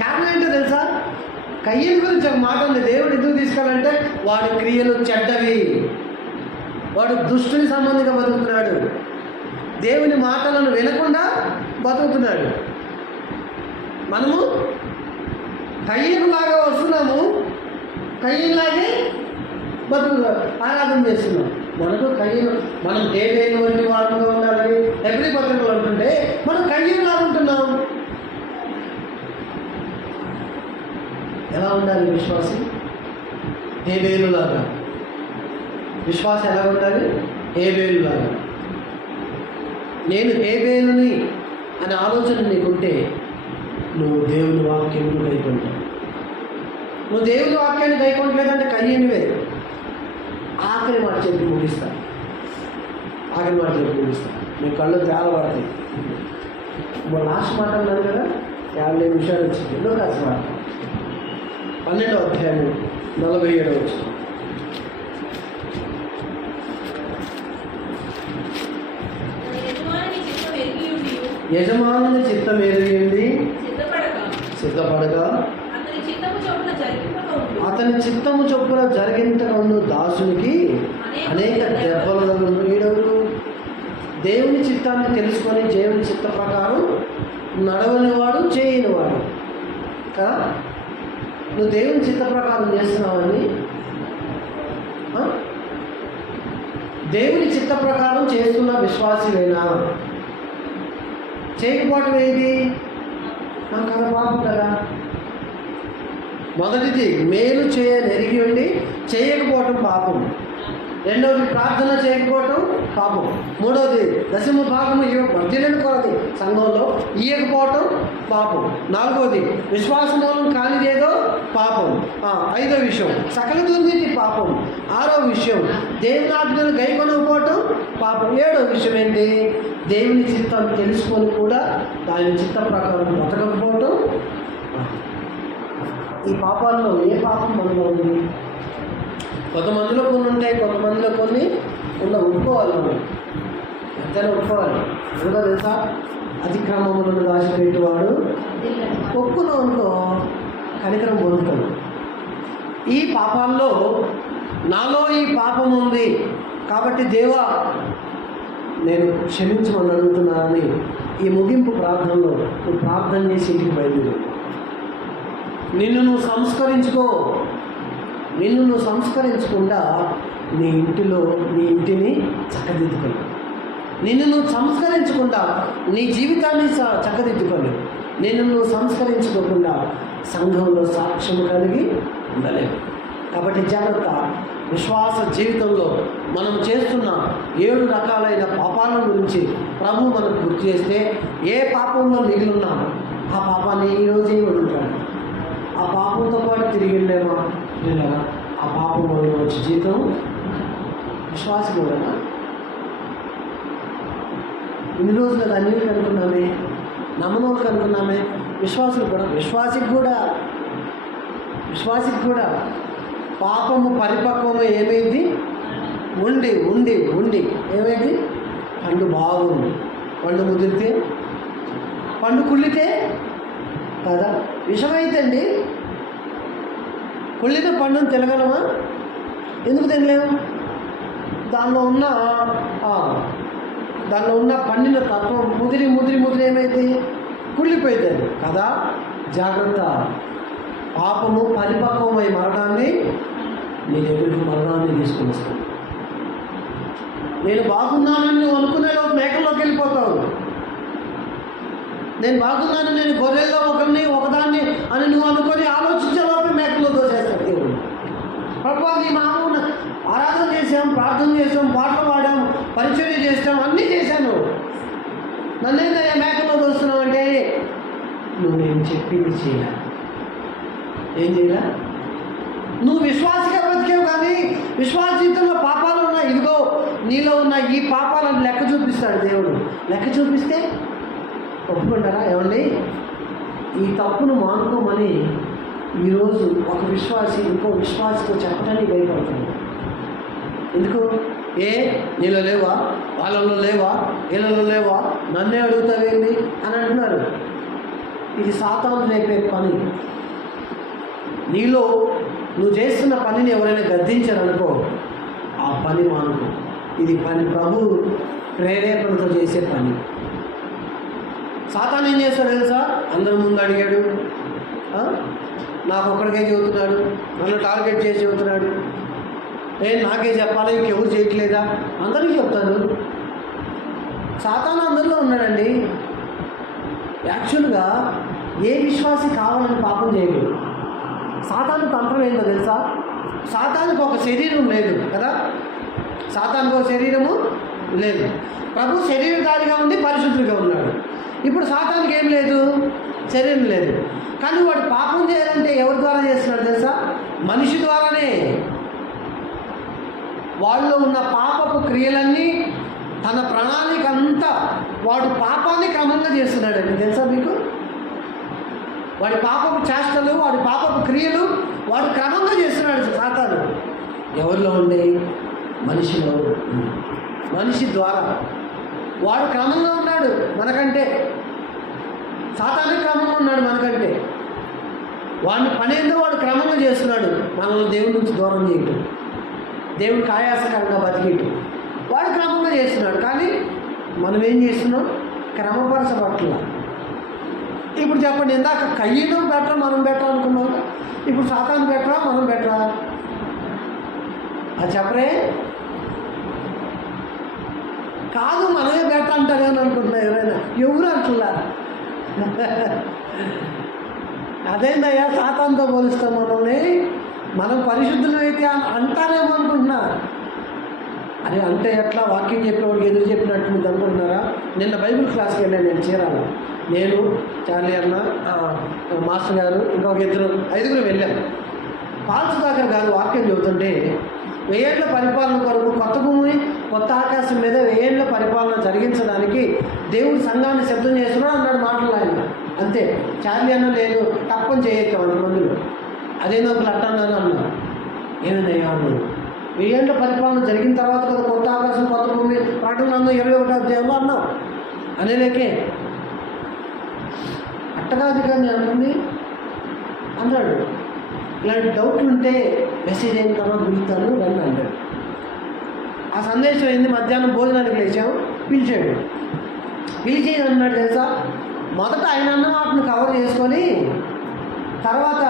కారణం ఏంటో తెలుసా? కయ్యని గురించి ఒక మాట ఉంది. దేవుడు ఎందుకు తీసుకోవాలంటే వాడి క్రియలు చెడ్డవి, వాడు దుష్టుని సంబంధింగా బతుకుతున్నాడు, దేవుని మాటలను వినకుండా బతుకుతున్నాడు. మనము కయ్యనులాగా వస్తున్నాము, కయ్యనులాగే ఆరాధన చేస్తున్నాం. మనకు కయ్యను, మనం హేబేలు వంటి వారంగా ఉండాలని ఎబ్రీ పత్రికలు అంటుంటే మనం కయ్యనులా ఉంటున్నాం. ఎలా ఉండాలి విశ్వాసి? హేబేలులాగా. విశ్వాసం ఎలా ఉండాలి? హేబేలులాగా. నేను హేబేలుని అనే ఆలోచన నీకుంటే నువ్వు దేవుని వాక్యం కైకొంటావు. నువ్వు దేవుని వాక్యాన్ని కైకొనట్లేదంటే కయ్యనివే. ఆఖరి మాట చెప్పి ముగిస్తా. మీ కళ్ళు తేలబడతాయి. లాస్ట్ మాట అన్నారు కదా, 50 నిమిషాలు వచ్చింది. ఎన్నో కాస్త మాట 12వ అధ్యాయం 47వ వచ్చింది. యజమానుని చిత్తం ఎరిగింది సిద్ధపడగా అతని చిత్తము చొప్పున జరిగింతకు దాసునికి అనేక దెబ్బలు తగులును. ఈడెవరు? దేవుని చిత్తాన్ని తెలుసుకొని దేవుని చిత్త ప్రకారం నడవనివాడు, చేయనివాడు కదా. నువ్వు దేవుని చిత్త ప్రకారం చేస్తున్నావని, దేవుని చిత్త ప్రకారం చేస్తున్న విశ్వాసివేనా? చేయకపోవటం ఏది? మనం కదా పాపం కదా. మొదటిది మేలు నెరిగి ఉండి చేయకపోవటం పాపం. రెండవది ప్రార్థన చేయకపోవటం పాపం. మూడవది దశమ భాగము వర్ధిల్లని కొలది సంఘంలో ఇయ్యకపోవటం పాపం. నాలుగవది విశ్వాస మూలం కానిదేదో పాపం. ఐదో విషయం సకల దుర్నీతి పాపం. ఆరో విషయం దేవుని ఆజ్ఞను గైకొనకపోవటం పాపం. ఏడో విషయం ఏంటి? దేవుని చిత్తాన్ని తెలుసుకొని కూడా దాని చిత్త ప్రకారం బతకకపోవటం. ఈ పాపాల్లో ఏ పాపం మనలో ఉంది? కొంతమందిలో కొన్ని ఉంటాయి, కొంతమందిలో కొన్ని ఒప్పుకోవాలి. మనం ఎంతైనా ఒప్పుకోవాలి. ఎందుకో తెలుసా? అతిక్రమములను దాచిపెట్టేవాడు ఒప్పుకున్నావు అనుకో కనికరం పొందుతాడు. ఈ పాపాల్లో నాలో ఈ పాపం ఉంది కాబట్టి దేవా నేను క్షమించమని అడుగుతున్నానని ఈ ముగింపు ప్రార్థనలో నువ్వు ప్రార్థన చేసి ఇంటికి బయలుదేరు. నిన్ను నువ్వు సంస్కరించకుండా నీ ఇంటిని చక్కదిద్దుకొని, నిన్ను నువ్వు సంస్కరించకుండా నీ జీవితాన్ని చక్కదిద్దుకొని, నిన్ను నువ్వు సంస్కరించుకోకుండా సంఘంలో సాక్ష్యం కలిగి ఉండలేవు. కాబట్టి జాగ్రత్త. విశ్వాస జీవితంలో మనం చేస్తున్న 7 రకాలైన పాపాల గురించి ప్రభు మనకు గుర్తు చేస్తే, ఏ పాపంలో మిగిలిన్నా ఆ పాపాన్ని ఈరోజే వదులుతాడు. ఆ పాపంతో పాటు తిరిగిండేమా లేదా? ఆ పాపం వల్ల వచ్చే జీవితం విశ్వాసం కూడా. ఇన్ని రోజులు అది అన్నిటికి అనుకున్నామే, నమ్మనోళ్ళకి అనుకున్నామే. విశ్వాసికి కూడా పాపము పరిపక్వము ఏమైంది? ఉండి ఏమైంది? పండు బాగుంది. పండు ముదిరితే, పండు కుళ్ళితే కదా విషమైతే అండి. కుళ్ళిన పండును తినగలమా? ఎందుకు తినలేము? దానిలో ఉన్న పండిన తత్వం ముదిరి ఏమైంది? కుళ్ళిపోయింది కదా. జాగ్రత్త, పాపము పరిపక్వమై మరణాన్ని నీ దగ్గరికి మరణాన్ని తీసుకుని వస్తాను. నేను బాగున్నానని నువ్వు అనుకునేలోపు మేకల్లోకి వెళ్ళిపోతావు. నేను బాగున్నాను, నేను గొర్రెల్లో ఒకదాన్ని అని నువ్వు అనుకొని ఆలోచించేలోపు మేకల్లో దోసేస్తాడు దేవుడు. ప్రభు నీ మామూలు ఆరాధన చేసాం, ప్రార్థన చేసాం, పాటలు పాడాం, పరిచర్య చేసాం, అన్నీ చేశాను, నన్నేందయ్యా మేకల్లో దోస్తున్నావు అంటే నువ్వు నేను చెప్పింది చేయాలి. ఏం చేయాల? నువ్వు విశ్వాసగా బతికేవు, కానీ విశ్వాస జీవితంలో పాపాలు ఉన్నాయి. ఇదిగో నీలో ఉన్న ఈ పాపాలను లెక్క చూపిస్తాడు దేవుడు. లెక్క చూపిస్తే ఒప్పుకుంటారా? ఏమండి, ఈ తప్పును మానుకోమని ఈరోజు ఒక విశ్వాసి ఇంకో విశ్వాసితో చెప్పడానికి భయపడుతుంది. ఎందుకు? నీలో లేవా, వాళ్ళలో లేవా, వీళ్ళలో లేవా, నన్నే అడుగుతావేంది అని అంటున్నారు. ఇది సాతాను రేపే పని. నీలో నువ్వు చేస్తున్న పనిని ఎవరైనా గద్దించారనుకో, ఆ పని మానుకో. ఇది పని ప్రభు ప్రేరేపణతో చేసే పని. సాతాను ఏం చేస్తాడు తెలుసా? అందరి ముందు అడిగాడు, నాకు ఒక్కడికే చెబుతున్నాడు, నన్ను టార్గెట్ చేసి చెబుతున్నాడు, నాకే చెప్పాలి, ఇంకెవరు చేయట్లేదా? అందరికీ చెప్తాను. సాతాను అందరిలో ఉన్నాడండి. యాక్చువల్గా ఏ విశ్వాసి కావాలని పాపం చేయలేదు. సాతాను తంత్రం ఏంటో తెలుసా? సాతానికి ఒక శరీరం లేదు కదా, సాతానికి ఒక శరీరము లేదు. ప్రభు శరీరధారిగా ఉండి పరిశుద్ధుడిగా ఉన్నాడు. ఇప్పుడు సాతానికి ఏం లేదు, శరీరం లేదు. కానీ వాడు పాపం చేయాలంటే ఎవరి ద్వారా చేస్తున్నాడు తెలుసా? మనిషి ద్వారానే. వాళ్ళలో ఉన్న పాపపు క్రియలన్నీ, తన ప్రణాళిక అంతా వాడు పాపాన్ని క్రమంగా చేస్తున్నాడండి. తెలుసా మీకు? వాడి పాపపు చేష్టలు, వాడి పాపపు క్రియలు వాడు క్రమంగా చేస్తున్నాడు సాతాను. ఎవరిలో ఉండే? మనిషిలో. మనిషి ద్వారా వాడు క్రమంగా ఉన్నాడు మనకంటే. సాతాను క్రమంగా ఉన్నాడు మనకంటే. వాడిని పనేందో వాడు క్రమంగా చేస్తున్నాడు. మనల్ని దేవుడి నుంచి దూరం చేయటం, దేవుడికి ఆయాసకరంగా బతికేయటం వాడు క్రమంగా చేస్తున్నాడు. కానీ మనం ఏం చేస్తున్నాం? క్రమపరచబట్ల. ఇప్పుడు చెప్పండి, ఇందాక కయ్యను బెటరా మనం బెటరా అనుకున్నాం, ఇప్పుడు సాతాను బెటరా మనం బెటరా? అది చెప్పరే కాదు, మనమే బెటర్ అంటారని అనుకుంటున్నా ఎవరైనా? ఎవరు అంటున్నా? అదేందయ్యా సాతానుతో పోలుస్తాం మనల్ని, మనం పరిశుద్ధులు అయితే అంటారేమో అనుకుంటున్నా. అని అంటే ఎట్లా? వాక్యం చెప్పేవాడికి ఎదురు చెప్పినట్టు మీరు అనుకుంటున్నారా? నిన్న బైబిల్ క్లాస్కి వెళ్ళాను నేను చీరాల. నేను, చార్లీ అన్న, మాస్టర్ గారు, ఇంకొక ఐదుగురు వెళ్ళాం. పాల్సుదాకర్ గారు వాక్యం చెబుతుంటే, 1000 ఏళ్ల పరిపాలన కొరకు కొత్త భూమి కొత్త ఆకాశం మీద 1000 ఏళ్ల పరిపాలన జరిగించడానికి దేవుడు సంఘాన్ని సిద్ధం చేస్తున్నాడు అన్నాడు మాటలు ఆయన. అంతే. చార్లీ అన్న లేదు, తప్పని చేయొచ్చు 100 మందిలో. అదేందో ఒకరు అట్టన్నాను అన్నారు. ఏమైందయ్యా అన్నాడు. 1000 ఏళ్ల పరిపాలన జరిగిన తర్వాత కదా కొత్త ఆకాశం కొత్త భూమి ప్రకటన 21వ అధ్యాయంలో అన్నాం. అనేలేకే అట్టగాది కానీ అంటుంది అన్నాడు. ఇలాంటి డౌట్లు ఉంటే మెసేజ్ అయిన తర్వాత పిలుస్తాను రండి అన్నాడు. ఆ సందేశం ఏంది? మధ్యాహ్నం భోజనానికి లేచాము, పిలిచాడు. పిలిచి అన్నాడు తెలుసా, మొదట ఆయన అన్న వాటిని కవర్ చేసుకొని తర్వాత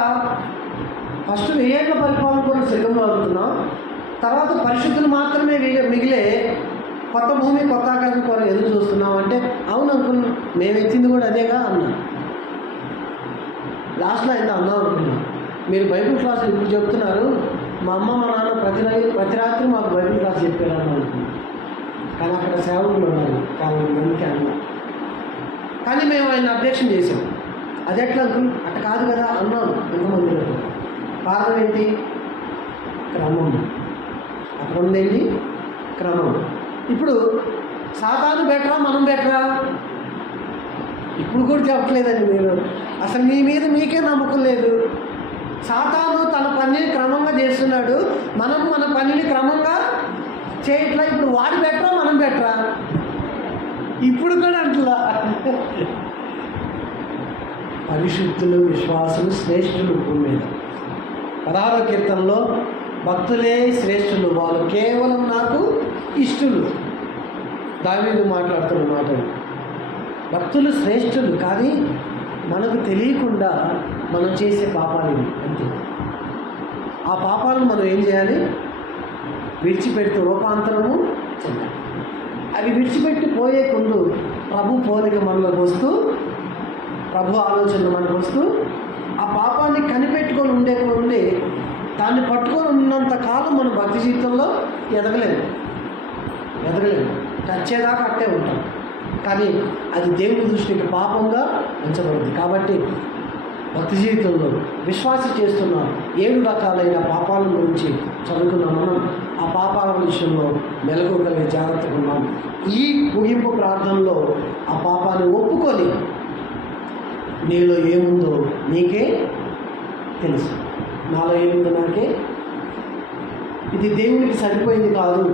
ఫస్ట్ 1000 ఏళ్ల పరిపాలన కూడా సిద్ధంలో అవుతున్నాం, తర్వాత పరిశుద్ధులు మాత్రమే మిగిలే కొత్త భూమి కొత్త ఆకాశం కూడా ఎదురు చూస్తున్నాం అంటే, అవును అనుకున్నాం, మేము ఎత్తింది కూడా అదేగా అన్నా. లాస్ట్లో అయితే అన్నాం అనుకున్నాం, మీరు బైబిల్ క్లాసులు ఇప్పుడు చెప్తున్నారు, మా అమ్మ మా నాన్న ప్రతి రాత్రి మాకు బైబిల్ క్లాస్ చెప్పారు అనుకున్నాం. కానీ అక్కడ సేవకులు ఉన్నారు, కాలం మందికి అన్నా. కానీ మేము ఆయన అబ్జెక్షన్ చేసాం. అది ఎట్లా అనుకున్నాం? అట్ట కాదు కదా అన్నాం ఎంతమంది. కారణం ఏంటి? క్రమం. అక్కడ ఉందేంటి? క్రమం. ఇప్పుడు సాతాను బెటరా మనం బెటరా? ఇప్పుడు కూడా చెప్పట్లేదండి మీరు. అసలు మీ మీద మీకే నమ్మకం లేదు. సాతాను తన పనిని క్రమంగా చేస్తున్నాడు, మనం మన పనిని క్రమంగా చేయట్లా. ఇప్పుడు వాడు బెటరా మనం బెటరా? ఇప్పుడు కూడా అంటలా. పరిశుద్ధులు విశ్వాసులు శ్రేష్ఠులు భూమి మీద. 16వ కీర్తనలో భక్తులే శ్రేష్ఠులు, వాళ్ళు కేవలం నాకు ఇష్టలు. దావీదు మాట్లాడుతున్న మాటలు. భక్తులు శ్రేష్ఠులు, కానీ మనకు తెలియకుండా మనం చేసే పాపాలు ఇవి అంతే. ఆ పాపాలను మనం ఏం చేయాలి? విడిచిపెడుతూ రూపాంతరము చెందాలి. అవి విడిచిపెట్టి పోయే ముందు ప్రభు పోలిక మనలోకి వస్తూ, ప్రభు ఆలోచనలు మనకు వస్తూ, ఆ పాపాన్ని కనిపెట్టుకొని ఉండే దాన్ని పట్టుకొని ఉన్నంత కాలం మన భక్తి జీవితంలో ఎదగలేము. చచ్చేదాకా అట్టే ఉంటాం. కానీ అది దేవుని దృష్టికి పాపంగా ఎంచబడింది. కాబట్టి భక్తి జీవితంలో విశ్వాసి చేస్తున్న 7 రకాలైన పాపాల గురించి చదువుకున్నాం. మనం ఆ పాపాల విషయంలో మెలకువగలిగే జాగ్రత్తగా ఉన్నాం. ఈ ముగింపు ప్రార్థనలో ఆ పాపాన్ని ఒప్పుకొని నీలో ఏముందో నీకే తెలుసు, నాలో ఏముందో నాకే, ఇది దేవునికి సరిపోయింది కాదు,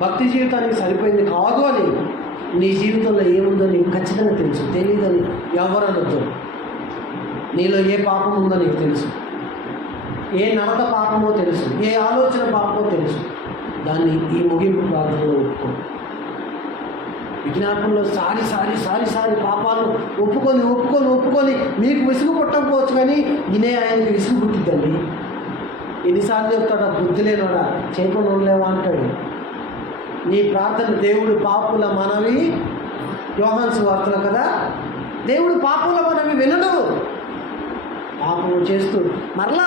భక్తి జీవితానికి సరిపోయింది కాదు అని నీ జీవితంలో ఏముందో నీకు ఖచ్చితంగా తెలుసు. తెలియదని ఎవరనొద్దు. నీలో ఏ పాపం ఉందో నీకు తెలుసు, ఏ నడత పాపమో తెలుసు, ఏ ఆలోచన పాపమో తెలుసు. దాన్ని ఈ ముగింపు ప్రార్థనలో ఒప్పుకో. విజ్ఞాపనలో సారి పాపాలను ఒప్పుకొని మీకు విసుగు పుట్టకపోవచ్చు, కానీ వినే ఆయనకి విసుగు పుట్టిద్దండి. ఎన్నిసార్లు చెప్తాడా? బుద్ధి లేనోడా, చేయకుండా ఉండలేవా అంటాడు. నీ ప్రార్థన దేవుడు పాపుల మనవి, యోహాను సువార్తలో కదా, దేవుడు పాపుల మనవి వినడు. పాపము చేస్తూ మరలా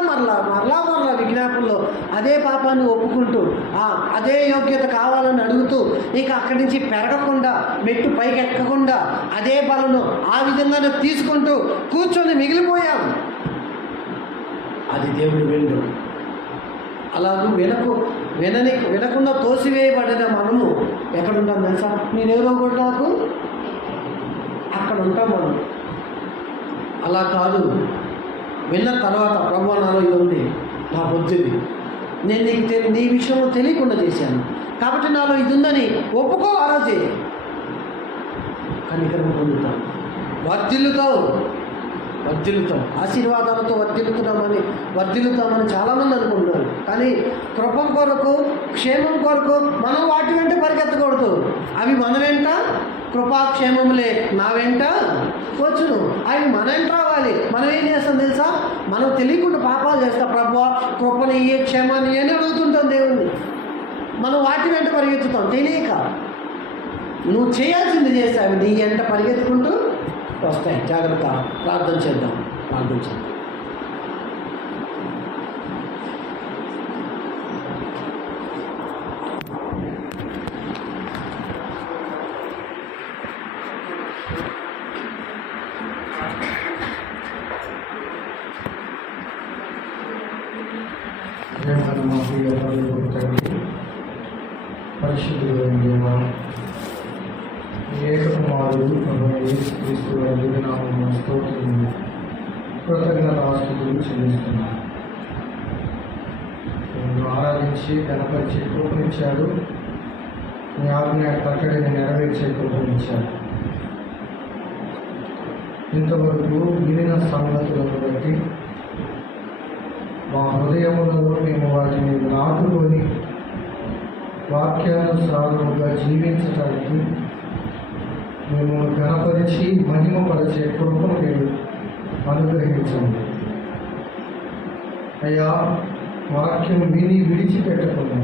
విజ్ఞాపనలో అదే పాపాన్ని ఒప్పుకుంటూ అదే యోగ్యత కావాలని అడుగుతూ ఇక అక్కడి నుంచి పెరగకుండా, మెట్టు పైకి ఎక్కకుండా అదే బలను ఆ విధంగానే తీసుకుంటూ కూర్చొని మిగిలిపోయాం. అది దేవుడు వినడు. అలాగూ వినకుండా తోసివేయబడిన మనము ఎక్కడుంటాం తెలుసా? నేనెవరో కూడా నాకు అక్కడ ఉంటాం మనం. అలా కాదు, విన్న తర్వాత ప్రభు నాలో ఇది ఉంది, నా బుద్ధిది, నేను నీకు నీ విషయంలో తెలియకుండా చేశాను కాబట్టి నాలో ఇది ఉందని ఒప్పుకో. అలా చేయి, కనికరం పొందుతావు, వర్ధిల్లుతావు. ఆశీర్వాదాలతో వర్ధిల్లుతామని చాలామంది అనుకుంటున్నారు. కానీ కృప కొరకు, క్షేమం కొరకు మనం వాటి వెంట పరిగెత్తకూడదు. అవి మన వెంట, కృపాక్షేమములే నా వెంట వచ్చును. అవి మన వెంట రావాలి. మనం ఏం చేస్తాం తెలుసా? మనం తెలియకుండా పాపాలు చేస్తాం. ప్రభువా కృపని ఇయ్యే, క్షేమాన్ని అని అడుగుతుంటాం దేవుణ్ణి. మనం వాటి వెంట పరిగెత్తుతాం తెలియక. నువ్వు చేయాల్సింది చేస్తావు, నీ వెంట పరిగెత్తుకుంటూ వస్తాయి. జాగ్రత్త. ప్రార్థన చేద్దాం. పరిశుద్ధులైన దేవా, ఏకకుమారుడు యేసుక్రీస్తు వారి నామమున స్తోత్రములు, కృతజ్ఞతాస్తుతులు చెల్లిస్తున్నాను. నిన్ను ఆరాధించి గణపరిచే కృపనిచ్చాడు. నీ ఆజ్ఞ కట్టడిని నెరవేర్చే కృపనిచ్చాడు. ఇంతవరకు వినిన సంగతులను బట్టి మా హృదయములలో మేము వాటిని నాటుకొని వాక్యానుసారముగా జీవించడానికి మేము ఘనపరిచి మహిమపరిచే కృపను మీరు అనుగ్రహించండి. అయ్యా, వాక్యం విని విడిచిపెట్టకుండా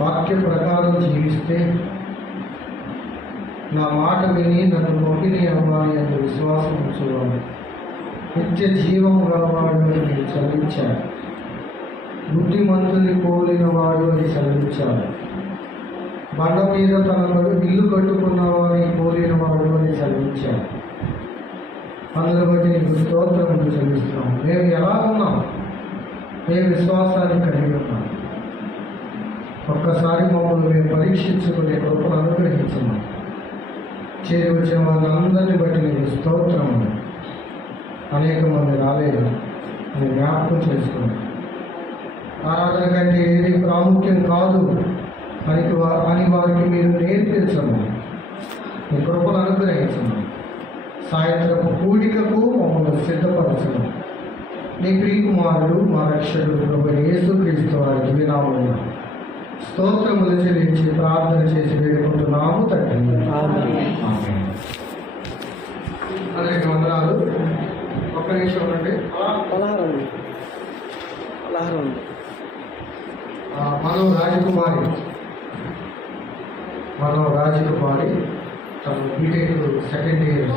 వాక్య ప్రకారం జీవిస్తే నా మాట విని నన్ను మొక్కిని అవ్వాలి అని విశ్వాసం ఉంచుకోవాలి. నిత్య జీవం గలవాడు అని మీరు చదివించారు. బుద్ధిమంతుని పోలిన వాడు అని చదివించారు. బండ మీద తనను ఇల్లు కట్టుకున్న వారిని పోలిన వాడు అని చదివించారు. అందులో బట్టి నీకు స్తోత్రములు చెల్లిస్తున్నాం. మేము ఎలా ఉన్నాం? మేము విశ్వాసాన్ని కలిగి ఉన్నాం. ఒక్కసారి మమ్మల్ని మేము పరీక్షించుకునే కృపను అనుగ్రహించున్నాం. చేరి వచ్చిన వాళ్ళందరినీ బట్టి నీకు స్తోత్రములు. అనేక మంది రాలేదు అని జ్ఞాపకం చేసుకున్నాం. ఆరాధన కంటే ఏది ప్రాముఖ్యం కాదు అని వారికి మీరు నేర్పించము. మీ కృపను అనుగ్రహించము. సాయంత్రపు కూడికకు మమ్మల్ని సిద్ధపరచము. నీ ప్రియకుమారుడు మా రక్షకుడు ప్రభు యేసుక్రీస్తు వారి దివ్యనామమున స్తోత్రములు చెల్లించి ప్రార్థన చేసి వేడుకుంటున్నాము తండ్రి. ఆమేన్. అందరికీ వందనాలు. ఒక్క నిమిషం ఉండండి. పలహారం ఉంది. పలహారం ఉంది. మనం రాజకుమారి తన బీటెక్ సెకండ్ ఇయర్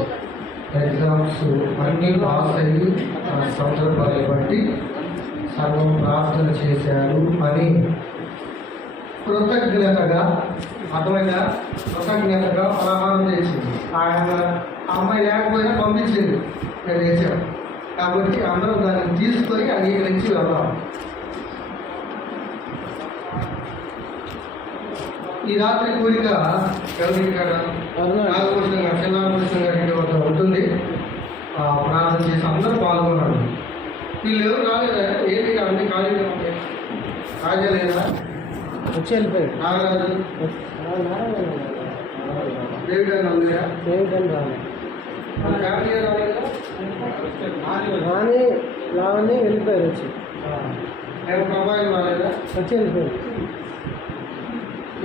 ఎగ్జామ్స్ అన్నీ పాస్ అయ్యి సందర్భాన్ని బట్టి సర్వం ప్రార్థన చేశారు అని కృతజ్ఞతగా పలహారం చేసింది. ఆయన అమ్మాయి లేకపోయినా పంపించింది, నేను చేశాను. కాబట్టి అందరం దాన్ని తీసుకొని అంగీకరించి వెళ్దాం. ఈ రాత్రి కోరిక ఎవరికి నాగభూషణ గారు, చిన్నాభూషణ గారి వద్ద ఉంటుంది. ప్రార్థన చేసి అందరూ పాల్గొన్నారు. వీళ్ళు ఎవరు రాలేదా? ఏంటి అన్ని ఖాళీగా ఉంటాయి. రాజా లేదా? వచ్చి వెళ్ళిపోయాడు. నాగరాజు డేవిడ్ అని ఉందా? ఫ్యామిలీ రాలేదా? రాని వెళ్ళిపోయారు. వచ్చి నేను ప్రభావం రాలేదా? వచ్చి వెళ్ళిపోయారు.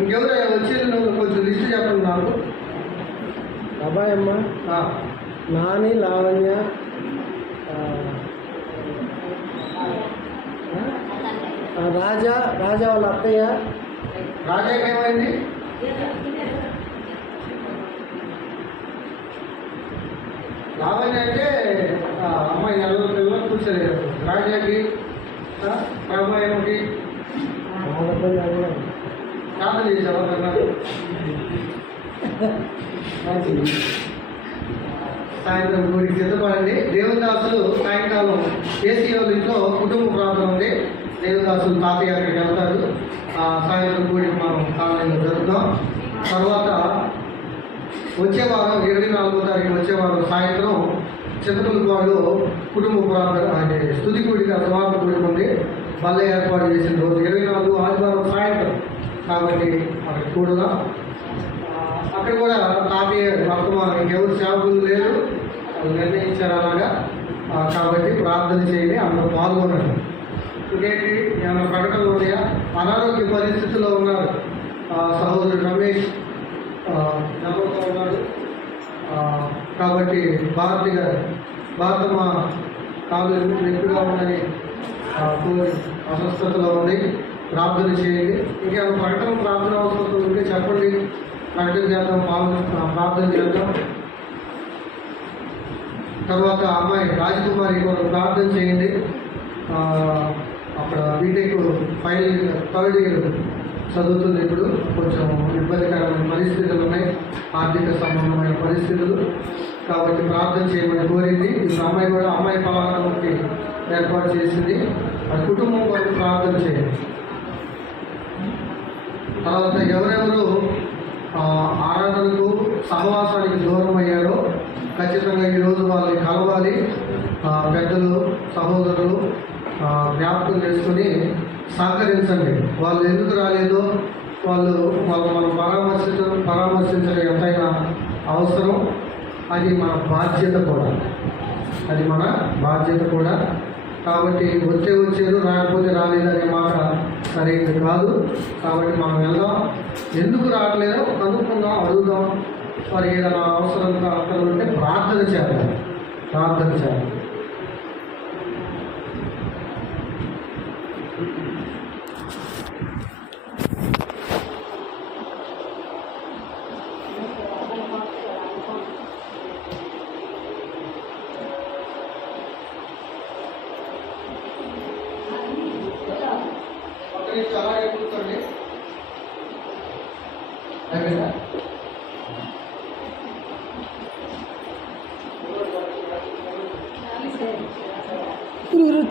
ఇంకెవరు వచ్చేది? నువ్వు కొంచెం లిస్ట్ చెప్పండి నాకు. అబ్బాయి అమ్మ, నాని, లావణ్య, రాజా వాళ్ళ అత్తయ్య. రాజాకి ఏమైంది? లావణ్య అంటే అమ్మాయి నెలల పిల్లలు కూర్చోలేదు. రాజాకి ప్రభావంకి ప్రార్థన చేసావా? సాయంత్రం గుడికి సిద్ధపడండి. దేవుదాసులు సాయంకాలం ఏసీ వాళ్ళ ఇంట్లో కుటుంబ ప్రార్థన ఉంది. దేవుదాసులు తాతయ్య అక్కడికి వెళ్తారు. సాయంత్రం గుడికి మనం కాలనీలో జరుగుతాం. తర్వాత వచ్చే వారం 24వ తారీఖు వచ్చే వారం సాయంత్రం చింతపల్లిపాడులో కుటుంబ ప్రార్థన అంటే స్తుతి కూడిక సమాప్తి కూడిక ఉంది. బల్ల ఏర్పాటు చేసిన రోజు 24 ఆదివారం సాయంత్రం. కాబట్టి అక్కడ కూడా అక్కడ కూడా తాతయ్య వర్తమానం ఇంకెవరు సేవకులు లేరు, నిర్ణయించారు అలాగా. కాబట్టి ప్రార్థన చేయండి, అందరూ పాల్గొనండి. ఇంకేంటి ఏమైనా ప్రకటనలు ఉన్నాయా? అనారోగ్య పరిస్థితుల్లో ఉన్నారు. సహోదరుడు రమేష్ నమ్మకం ఉన్నాడు. కాబట్టి భారతమ్మ కాలు ఎక్కువగా ఉందని అస్వస్థతలో ఉంది. ప్రార్థన చేయండి. ఇంకేమైనా ప్రకటన ప్రార్థన అవసరం ఉంటే చెప్పండి, ప్రకటన చేద్దాం, ప్రార్థన చేద్దాం. తర్వాత అమ్మాయి రాజకుమారి కొరకు ప్రార్థన చేయండి. అక్కడ బీటెక్ థర్డ్ ఇయర్ చదువుతుంది. ఇప్పుడు కొంచెం ఇబ్బందికరమైన పరిస్థితులు ఉన్నాయి, ఆర్థిక సంబంధమైన పరిస్థితులు. కాబట్టి ప్రార్థన చేయమని కోరింది. ఇప్పుడు అమ్మాయి పలహారంకి ఏర్పాటు చేసింది. అది కుటుంబం కొరకు ప్రార్థన చేయండి. తర్వాత ఎవరెవరు ఆరాధనకు సహవాసానికి దూరం అయ్యారో ఖచ్చితంగా ఈరోజు వాళ్ళని కలవాలి. పెద్దలు, సహోదరులు జ్ఞాపకం చేసుకుని సహకరించండి. వాళ్ళు ఎందుకు రాలేదో వాళ్ళు మనం పరామర్శించడం ఎంతైనా అవసరం. అది మన బాధ్యత కూడా. కాబట్టి వచ్చారు, రాకపోతే రాలేదనే మాట సరైనది కాదు. కాబట్టి మనం వెళ్దాం. ఎందుకు రావట్లేదో కనుక్కుందాం, అడుగుదాం. మరి ఏదైనా అవసరం అక్కడ ఉంటే ప్రార్థన చేయాలి. అలాగే కూర్చోండి. అయిపోయిందా?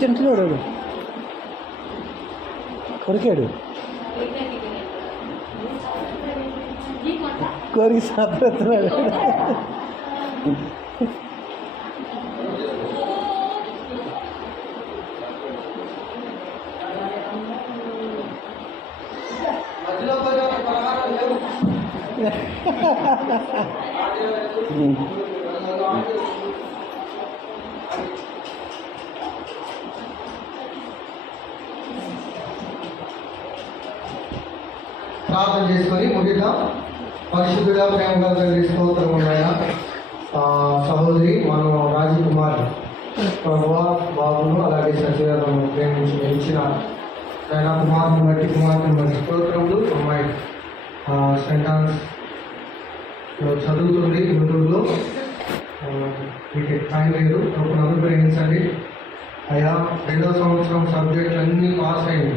తింటున్నాడు, కొరికాడు, కొరికి సాపడుతున్నాడు. ప్రార్థన చేసుకొని ముగిద్దాం. పరిశుద్ధుగా ప్రేమగా తండ్రి స్తోత్రం ఉన్నాయా. సహోదరి మనం రాజకుమార్ ప్రభువా బాబును అలాగే సత్యనారాయణ ప్రేమించి ఇచ్చిన ఆయన కుమార్తెను బట్టి స్తోత్రములు. అమ్మాయి సెంట్ ఆన్స్ చదువుతుంది గుంటూరులో. మీకు టైం లేదు, ఒక అనుగ్రహించండి అయ్యా. 2వ సంవత్సరం సబ్జెక్టులు అన్నీ పాస్ అయింది,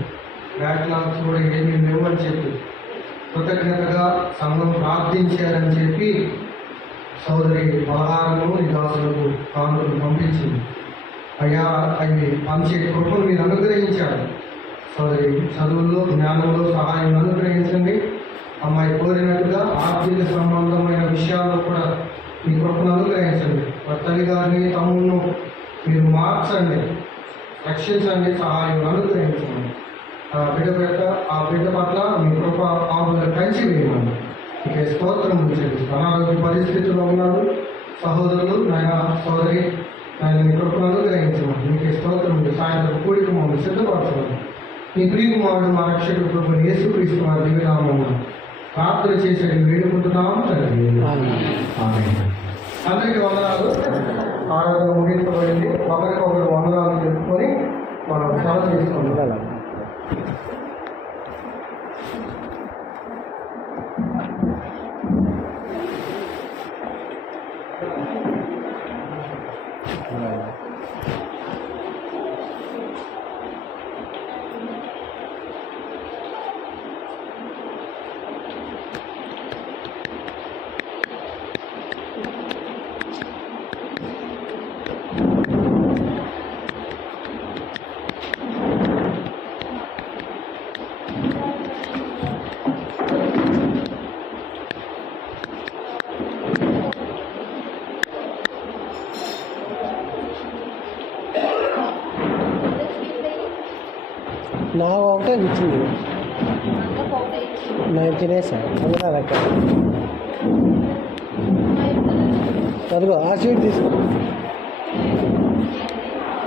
బ్యాక్లాగ్స్ కూడా ఏమీ లేవు అని చెప్పి కృతజ్ఞతగా సంఘం ప్రార్థించారని చెప్పి సోదరి పలహారము నివాసులకు కానుకలు పంపించింది. అయ్యా అవి పంచే కృపను మీరు అనుగ్రహించారు. సోదరి చదువుల్లో జ్ఞానంలో సహాయం అనుగ్రహించండి. అమ్మాయి కోరినట్టుగా ఆర్థిక సంబంధమైన విషయాల్లో కూడా మీ కృపను అనుగ్రహించండి. తల్లి గారిని తమ్మును మీరు మార్చండి, రక్షించండి, సహాయం అనుగ్రహించండి. ఆ బిడ్డ పట్ల మీ కృప ఆవులను కంచి వేయమని ఇక స్తోత్రం చెల్లిస్తాను. అనారోగ్య పరిస్థితుల్లో ఉన్నారు సహోదరులు, నాయన సోదరి, ఆయన మీ కృపను అనుగ్రహించమని మీకు స్తోత్రం. సాయంత్రం కూడిక మమ్మల్ని సిద్ధపరచమని మీ ప్రియకుమారుడు మా రక్షకుడు ప్రభు యేసుక్రీస్తు వారి దివ్యనామమున ప్రార్థన చేసేది వేడుకుంటున్నాం తండ్రి. అందరికీ వందనాలు. ఆరాధన ముగించబడింది. ఒకరికొకరు వందనాలు చెప్పుకొని మనం సెలవు తీసుకుంటాం. నా ఒకటే ఇచ్చింది, నేను తినేసాను. అందులో లెక్క అదిగో ఆ స్వీట్ తీసుకో,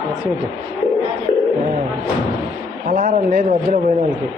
ఆ స్వీట్. పలహారం లేదు మధ్యలో పోయిన వాళ్ళకి.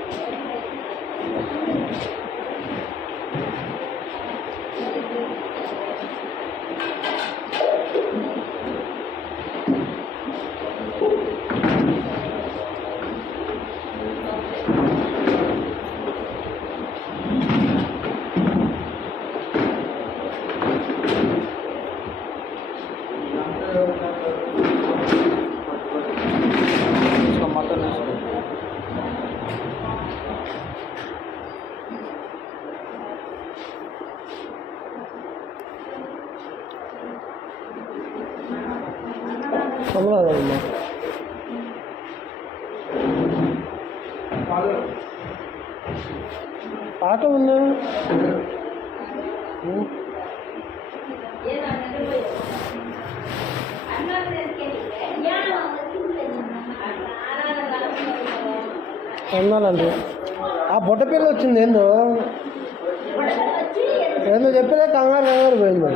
కమలాదమ్మా ఆటో ఉందా? అన్నాలండి. ఆ బుట్ట పిల్ల వచ్చింది, ఏందో ఏందో చెప్పేదే కంగారు పోయింది.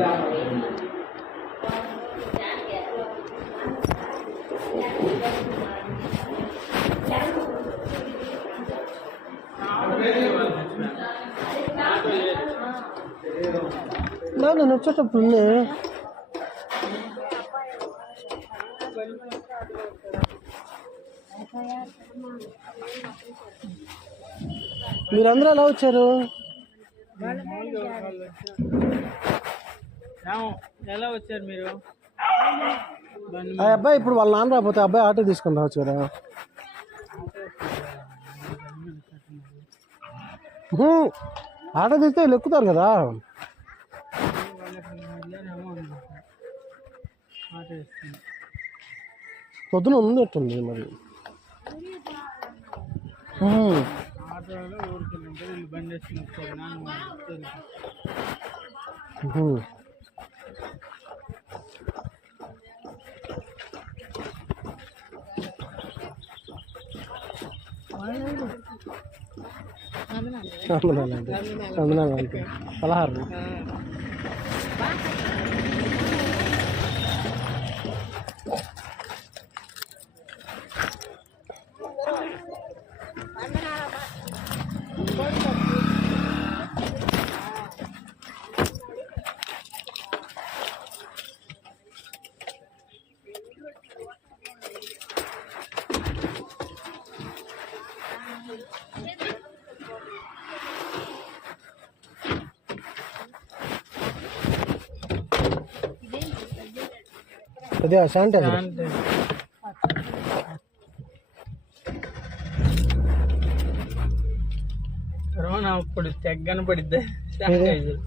నేను వచ్చేటప్పుడు మీరందరూ ఎలా వచ్చారు? ఎలా వచ్చారు మీరు? ఆ అబ్బాయి ఇప్పుడు వాళ్ళ నాన్న రాకపోతే అబ్బాయి ఆటో తీసుకొని రావచ్చు కదా. ఆటో తీస్తే వీళ్ళు ఎక్కుతారు కదా. పొద్దున ఉన్నట్టుంది మరి. ఆటోలో ఊరికి వీళ్ళు బండి వేసుకుని వచ్చారు. చందనాలంటే పలహారం. అదే శానిటైజర్. అంటే కరోనా అప్పుడు తెగ్గన పడిద్ది శానిటైజర్.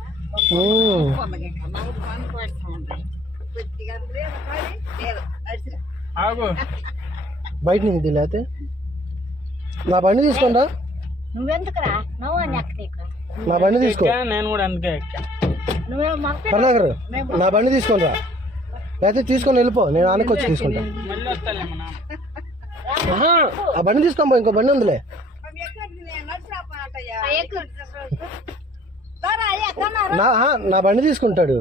ఆగు. బయట నుంచి లేకపోతే నా బండి తీసుకోండా. నువ్వెందుకురా నువ్వు అని ఎక్క నీకు నా బండి తీసుకో. ఎక్కా, నేను కూడా అందుకే ఎక్కా. నువ్వేమో మనసు కరుణాకర్ నా బండి తీసుకొని రా, లేకపోతే తీసుకొని వెళ్ళిపో, నేను ఆనకి వచ్చి తీసుకుంటా. మళ్ళీ వస్తాలేమో నాన్న. ఆహా, ఆ బండి తీసుకొని పో, ఇంకో బండి ఉందిలే. ఎక్కు. దొరా, ఎక్కన్నారు? నా బండి తీసుకుంటాడు.